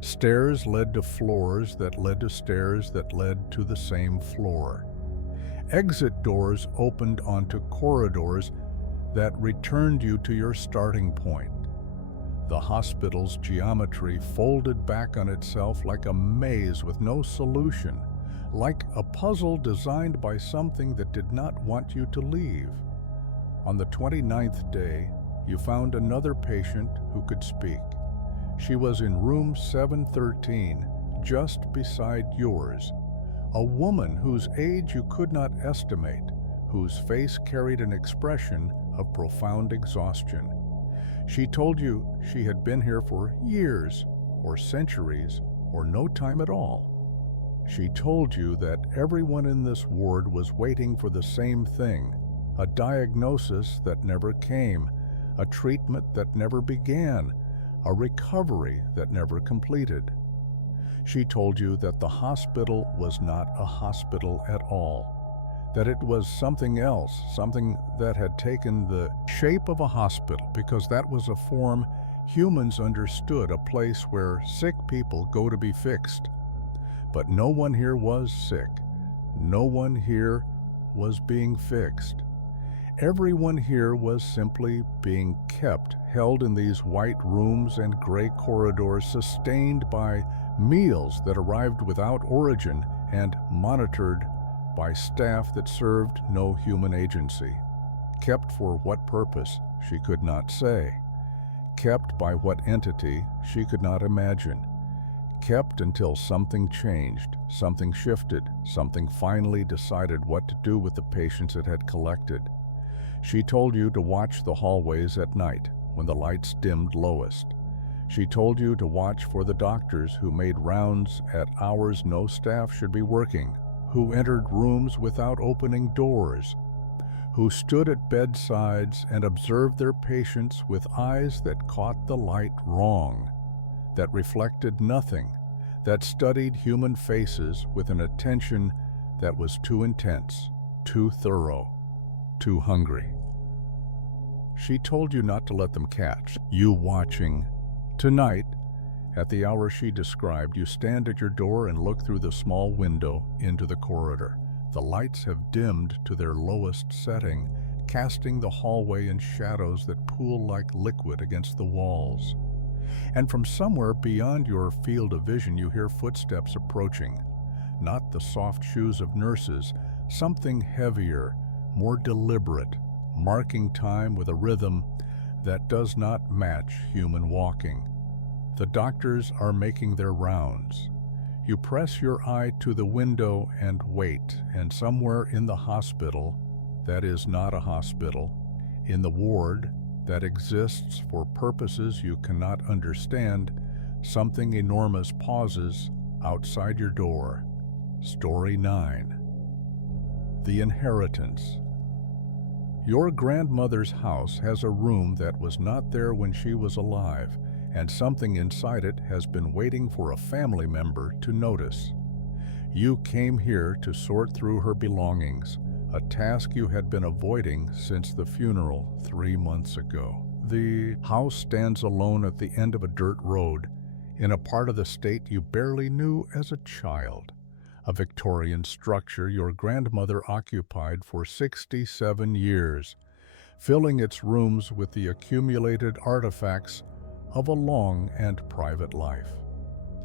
Stairs led to floors that led to stairs that led to the same floor. Exit doors opened onto corridors that returned you to your starting point. The hospital's geometry folded back on itself like a maze with no solution, like a puzzle designed by something that did not want you to leave. On the 29th day, you found another patient who could speak. She was in room 713, just beside yours. A woman whose age you could not estimate, whose face carried an expression of profound exhaustion. She told you she had been here for years, or centuries, or no time at all. She told you that everyone in this ward was waiting for the same thing, a diagnosis that never came, a treatment that never began, a recovery that never completed. She told you that the hospital was not a hospital at all, that it was something else, something that had taken the shape of a hospital because that was a form humans understood, a place where sick people go to be fixed. But no one here was sick. No one here was being fixed. Everyone here was simply being kept, held in these white rooms and gray corridors, sustained by meals that arrived without origin and monitored by staff that served no human agency. Kept for what purpose, she could not say. Kept by what entity, she could not imagine. Kept until something changed, something shifted, something finally decided what to do with the patients it had collected. She told you to watch the hallways at night, when the lights dimmed lowest. She told you to watch for the doctors who made rounds at hours no staff should be working, who entered rooms without opening doors, who stood at bedsides and observed their patients with eyes that caught the light wrong, that reflected nothing, that studied human faces with an attention that was too intense, too thorough, too hungry. She told you not to let them catch you watching. Tonight, at the hour she described, you stand at your door and look through the small window into the corridor. The lights have dimmed to their lowest setting, casting the hallway in shadows that pool like liquid against the walls. And from somewhere beyond your field of vision, you hear footsteps approaching. Not the soft shoes of nurses, something heavier, more deliberate, marking time with a rhythm that does not match human walking. The doctors are making their rounds. You press your eye to the window and wait, and somewhere in the hospital that is not a hospital, in the ward that exists for purposes you cannot understand, something enormous pauses outside your door. Story 9. The Inheritance. Your grandmother's house has a room that was not there when she was alive, and something inside it has been waiting for a family member to notice. You came here to sort through her belongings, a task you had been avoiding since the funeral 3 months ago. The house stands alone at the end of a dirt road, in a part of the state you barely knew as a child. A Victorian structure your grandmother occupied for 67 years, filling its rooms with the accumulated artifacts of a long and private life.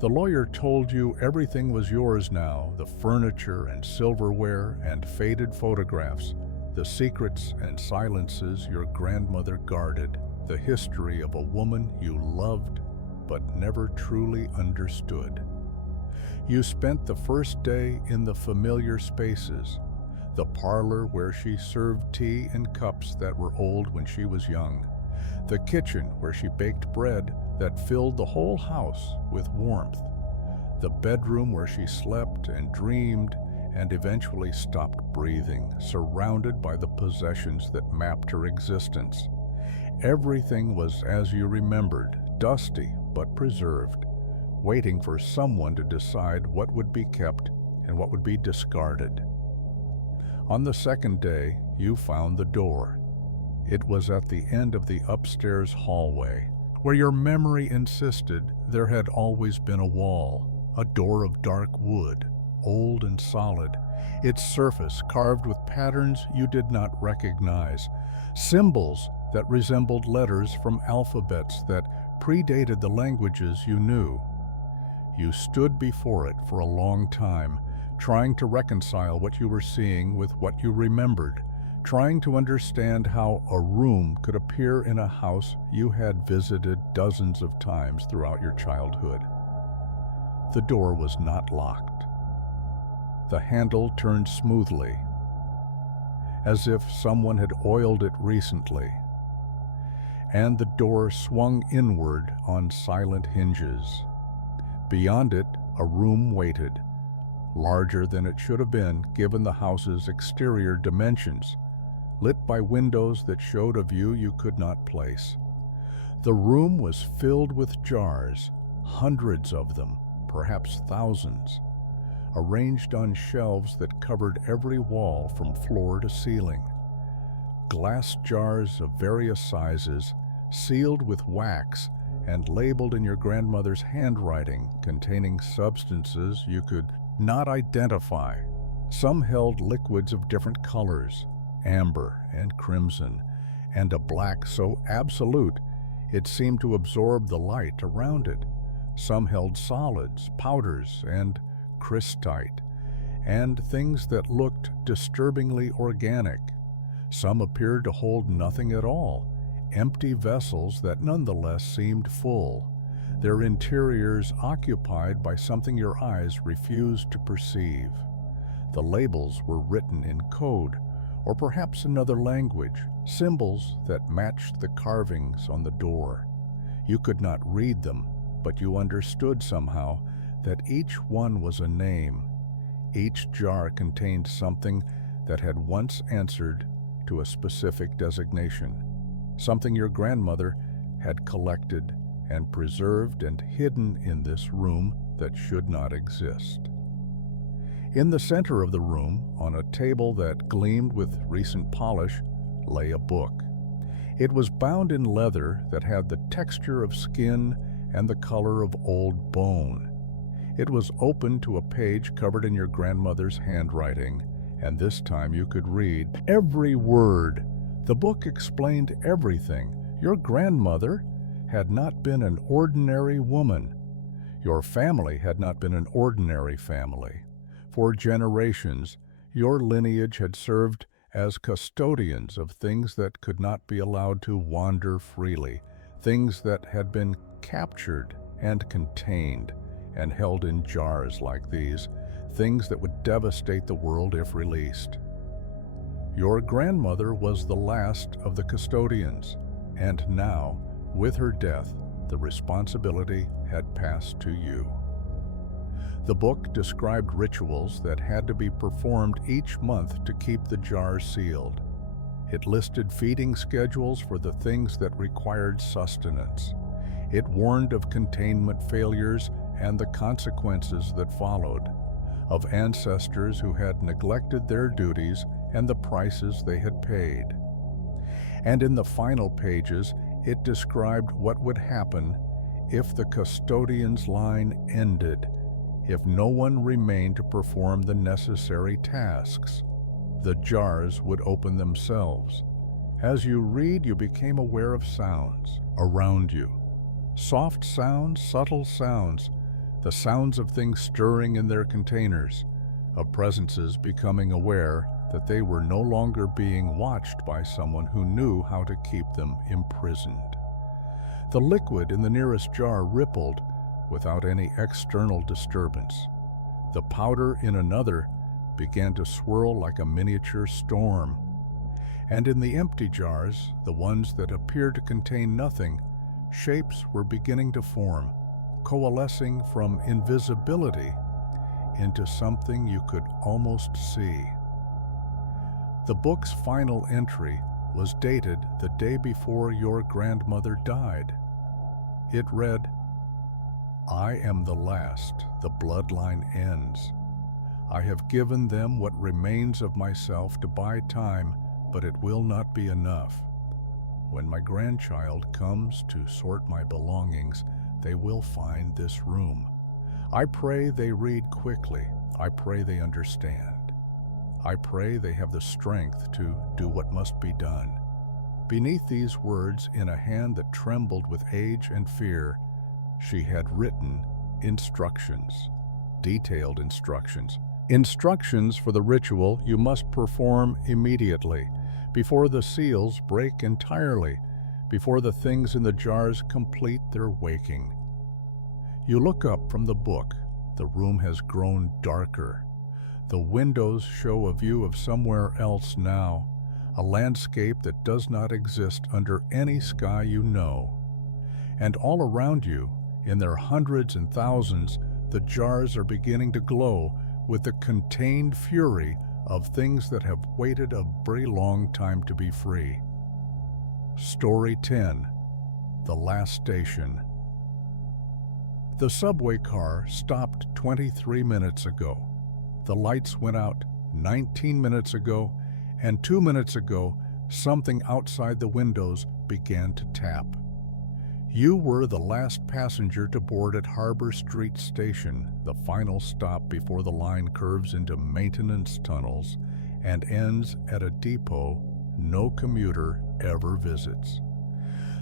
The lawyer told you everything was yours now, the furniture and silverware and faded photographs, the secrets and silences your grandmother guarded, the history of a woman you loved but never truly understood. You spent the first day in the familiar spaces, the parlor where she served tea in cups that were old when she was young, the kitchen where she baked bread that filled the whole house with warmth, the bedroom where she slept and dreamed and eventually stopped breathing, surrounded by the possessions that mapped her existence. Everything was as you remembered, dusty but preserved, waiting for someone to decide what would be kept and what would be discarded. On the second day, you found the door. It was at the end of the upstairs hallway, where your memory insisted there had always been a wall, a door of dark wood, old and solid, its surface carved with patterns you did not recognize, symbols that resembled letters from alphabets that predated the languages you knew. You stood before it for a long time, trying to reconcile what you were seeing with what you remembered, trying to understand how a room could appear in a house you had visited dozens of times throughout your childhood. The door was not locked. The handle turned smoothly, as if someone had oiled it recently, and the door swung inward on silent hinges. Beyond it, a room waited, larger than it should have been given the house's exterior dimensions, lit by windows that showed a view you could not place. The room was filled with jars, hundreds of them, perhaps thousands, arranged on shelves that covered every wall from floor to ceiling. Glass jars of various sizes, sealed with wax and labeled in your grandmother's handwriting, containing substances you could not identify. Some held liquids of different colors, amber and crimson, and a black so absolute it seemed to absorb the light around it. Some held solids, powders, and crystite, and things that looked disturbingly organic. Some appeared to hold nothing at all, empty vessels that nonetheless seemed full, their interiors occupied by something your eyes refused to perceive. The labels were written in code, or perhaps another language, symbols that matched the carvings on the door. You could not read them, but you understood somehow that each one was a name. Each jar contained something that had once answered to a specific designation, something your grandmother had collected and preserved and hidden in this room that should not exist. In the center of the room, on a table that gleamed with recent polish, lay a book. It was bound in leather that had the texture of skin and the color of old bone. It was open to a page covered in your grandmother's handwriting, and this time you could read every word. The book explained everything. Your grandmother had not been an ordinary woman. Your family had not been an ordinary family. For generations, your lineage had served as custodians of things that could not be allowed to wander freely, things that had been captured and contained and held in jars like these, things that would devastate the world if released. Your grandmother was the last of the custodians, and now, with her death, the responsibility had passed to you. The book described rituals that had to be performed each month to keep the jars sealed. It listed feeding schedules for the things that required sustenance. It warned of containment failures and the consequences that followed, of ancestors who had neglected their duties and the prices they had paid. And in the final pages, it described what would happen if the custodian's line ended, if no one remained to perform the necessary tasks. The jars would open themselves. As you read, you became aware of sounds around you. Soft sounds, subtle sounds, the sounds of things stirring in their containers, of presences becoming aware that they were no longer being watched by someone who knew how to keep them imprisoned. The liquid in the nearest jar rippled without any external disturbance. The powder in another began to swirl like a miniature storm. And in the empty jars, the ones that appear to contain nothing, shapes were beginning to form, coalescing from invisibility into something you could almost see. The book's final entry was dated the day before your grandmother died. It read, "I am the last, the bloodline ends. I have given them what remains of myself to buy time, but it will not be enough. When my grandchild comes to sort my belongings, they will find this room. I pray they read quickly. I pray they understand. I pray they have the strength to do what must be done." Beneath these words, in a hand that trembled with age and fear, she had written instructions, detailed instructions. Instructions for the ritual you must perform immediately, before the seals break entirely, before the things in the jars complete their waking. You look up from the book. The room has grown darker. The windows show a view of somewhere else now, a landscape that does not exist under any sky you know. And all around you, in their hundreds and thousands, the jars are beginning to glow with the contained fury of things that have waited a very long time to be free. Story 10. The Last Station. The subway car stopped 23 minutes ago. The lights went out 19 minutes ago, and 2 minutes ago, something outside the windows began to tap. You were the last passenger to board at Harbor Street Station, the final stop before the line curves into maintenance tunnels and ends at a depot no commuter ever visits.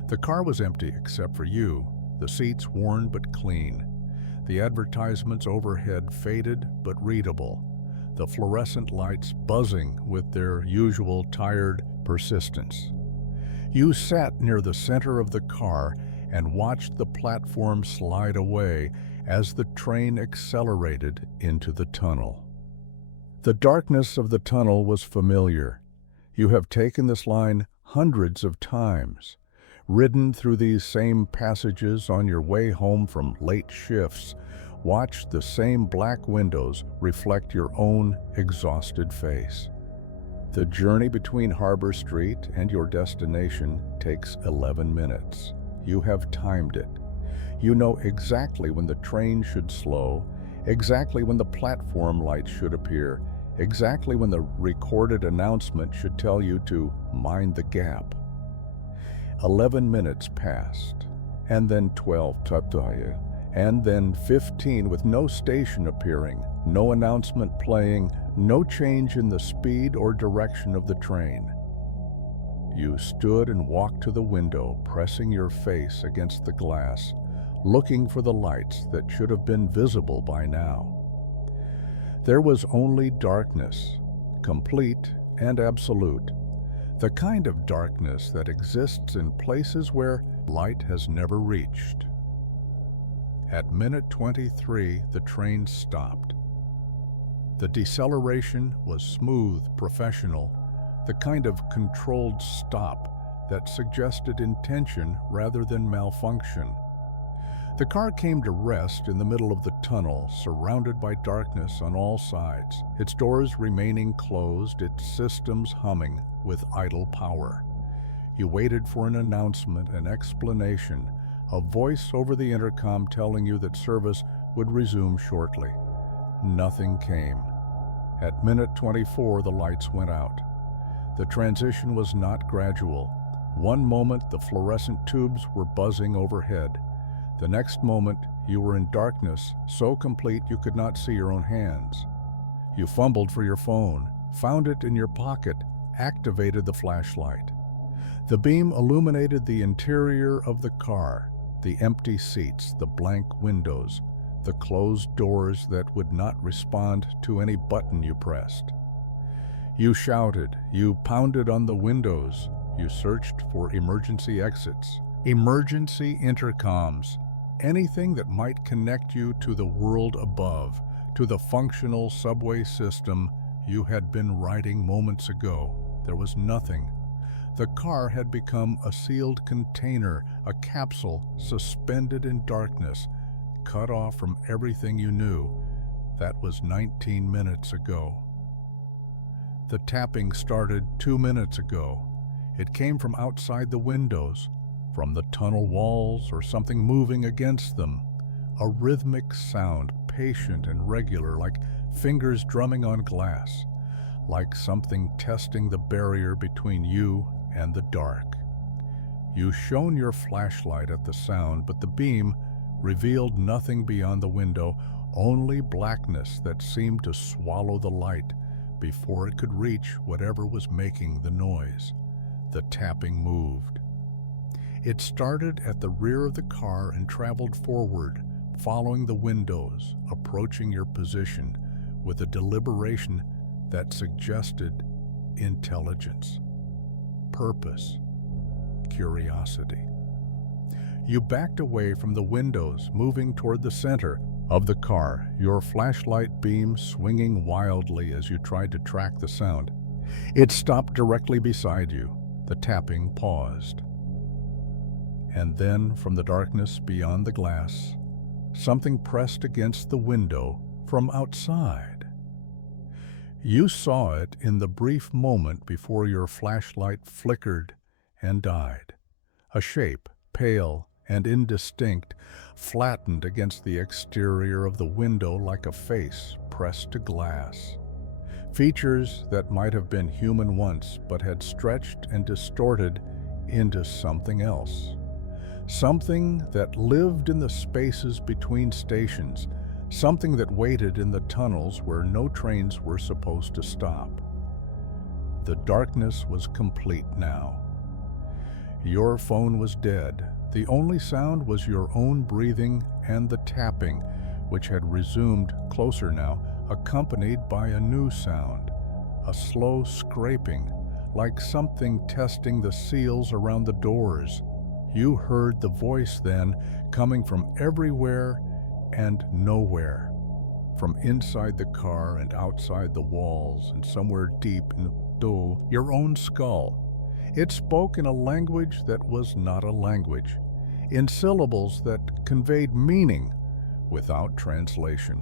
The car was empty except for you, the seats worn but clean, the advertisements overhead faded but readable, the fluorescent lights buzzing with their usual tired persistence. You sat near the center of the car and watched the platform slide away as the train accelerated into the tunnel. The darkness of the tunnel was familiar. You have taken this line hundreds of times, ridden through these same passages on your way home from late shifts, watched the same black windows reflect your own exhausted face. The journey between Harbor Street and your destination takes 11 minutes. You have timed it. You know exactly when the train should slow, exactly when the platform lights should appear, exactly when the recorded announcement should tell you to mind the gap. 11 minutes passed, and then 12, and then 15 with no station appearing, no announcement playing, no change in the speed or direction of the train. You stood and walked to the window, pressing your face against the glass, looking for the lights that should have been visible by now. There was only darkness, complete and absolute, the kind of darkness that exists in places where light has never reached. At minute 23, the train stopped. The deceleration was smooth, professional, the kind of controlled stop that suggested intention rather than malfunction. The car came to rest in the middle of the tunnel, surrounded by darkness on all sides, its doors remaining closed, its systems humming with idle power. You waited for an announcement, an explanation, a voice over the intercom telling you that service would resume shortly. Nothing came. At minute 24, the lights went out. The transition was not gradual. One moment, the fluorescent tubes were buzzing overhead. The next moment, you were in darkness, so complete you could not see your own hands. You fumbled for your phone, found it in your pocket, activated the flashlight. The beam illuminated the interior of the car, the empty seats, the blank windows, the closed doors that would not respond to any button you pressed. You shouted, you pounded on the windows, you searched for emergency exits, emergency intercoms, anything that might connect you to the world above, to the functional subway system you had been riding moments ago. There was nothing, The car had become a sealed container, a capsule suspended in darkness, cut off from everything you knew. That was 19 minutes ago. The tapping started 2 minutes ago. It came from outside the windows, from the tunnel walls or something moving against them. A rhythmic sound, patient and regular, like fingers drumming on glass, like something testing the barrier between you and the dark. You shone your flashlight at the sound, but the beam revealed nothing beyond the window, only blackness that seemed to swallow the light before it could reach whatever was making the noise. The tapping moved. It started at the rear of the car and traveled forward, following the windows, approaching your position with a deliberation that suggested intelligence, purpose, curiosity. You backed away from the windows, moving toward the center of the car, your flashlight beam swinging wildly as you tried to track the sound. It stopped directly beside you. The tapping paused. And then, from the darkness beyond the glass, something pressed against the window from outside. You saw it in the brief moment before your flashlight flickered and died. A shape, pale and indistinct, flattened against the exterior of the window like a face pressed to glass. Features that might have been human once but had stretched and distorted into something else. Something that lived in the spaces between stations, something that waited in the tunnels where no trains were supposed to stop. The darkness was complete now. Your phone was dead. The only sound was your own breathing and the tapping, which had resumed, closer now, accompanied by a new sound, a slow scraping, like something testing the seals around the doors. You heard the voice then, coming from everywhere and nowhere, from inside the car and outside the walls and somewhere deep in your own skull. It spoke in a language that was not a language, in syllables that conveyed meaning without translation,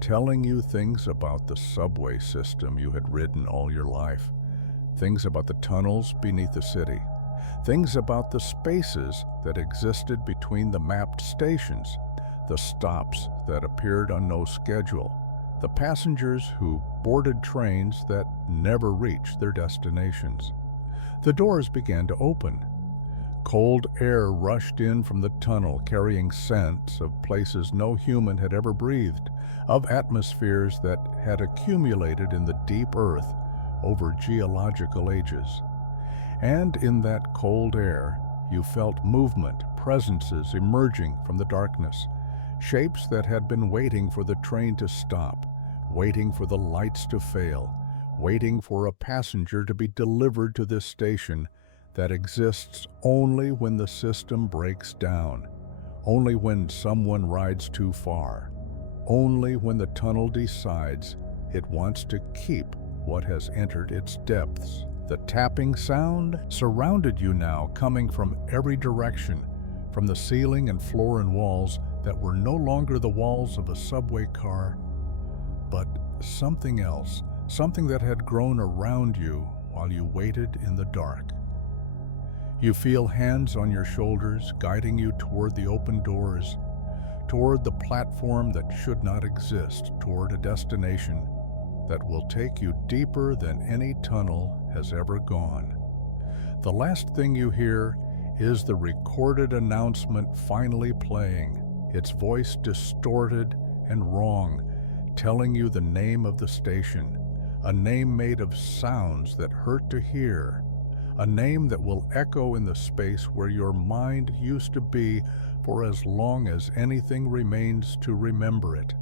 telling you things about the subway system you had ridden all your life, things about the tunnels beneath the city, things about the spaces that existed between the mapped stations, the stops that appeared on no schedule, the passengers who boarded trains that never reached their destinations. The doors began to open. Cold air rushed in from the tunnel, carrying scents of places no human had ever breathed, of atmospheres that had accumulated in the deep earth over geological ages. And in that cold air, you felt movement, presences emerging from the darkness, shapes that had been waiting for the train to stop, waiting for the lights to fail, waiting for a passenger to be delivered to this station that exists only when the system breaks down, only when someone rides too far, only when the tunnel decides it wants to keep what has entered its depths. The tapping sound surrounded you now, coming from every direction, from the ceiling and floor and walls that were no longer the walls of a subway car, but something else, something that had grown around you while you waited in the dark. You feel hands on your shoulders guiding you toward the open doors, toward the platform that should not exist, toward a destination that will take you deeper than any tunnel has ever gone. The last thing you hear is the recorded announcement finally playing, its voice distorted and wrong, telling you the name of the station, a name made of sounds that hurt to hear, a name that will echo in the space where your mind used to be for as long as anything remains to remember it.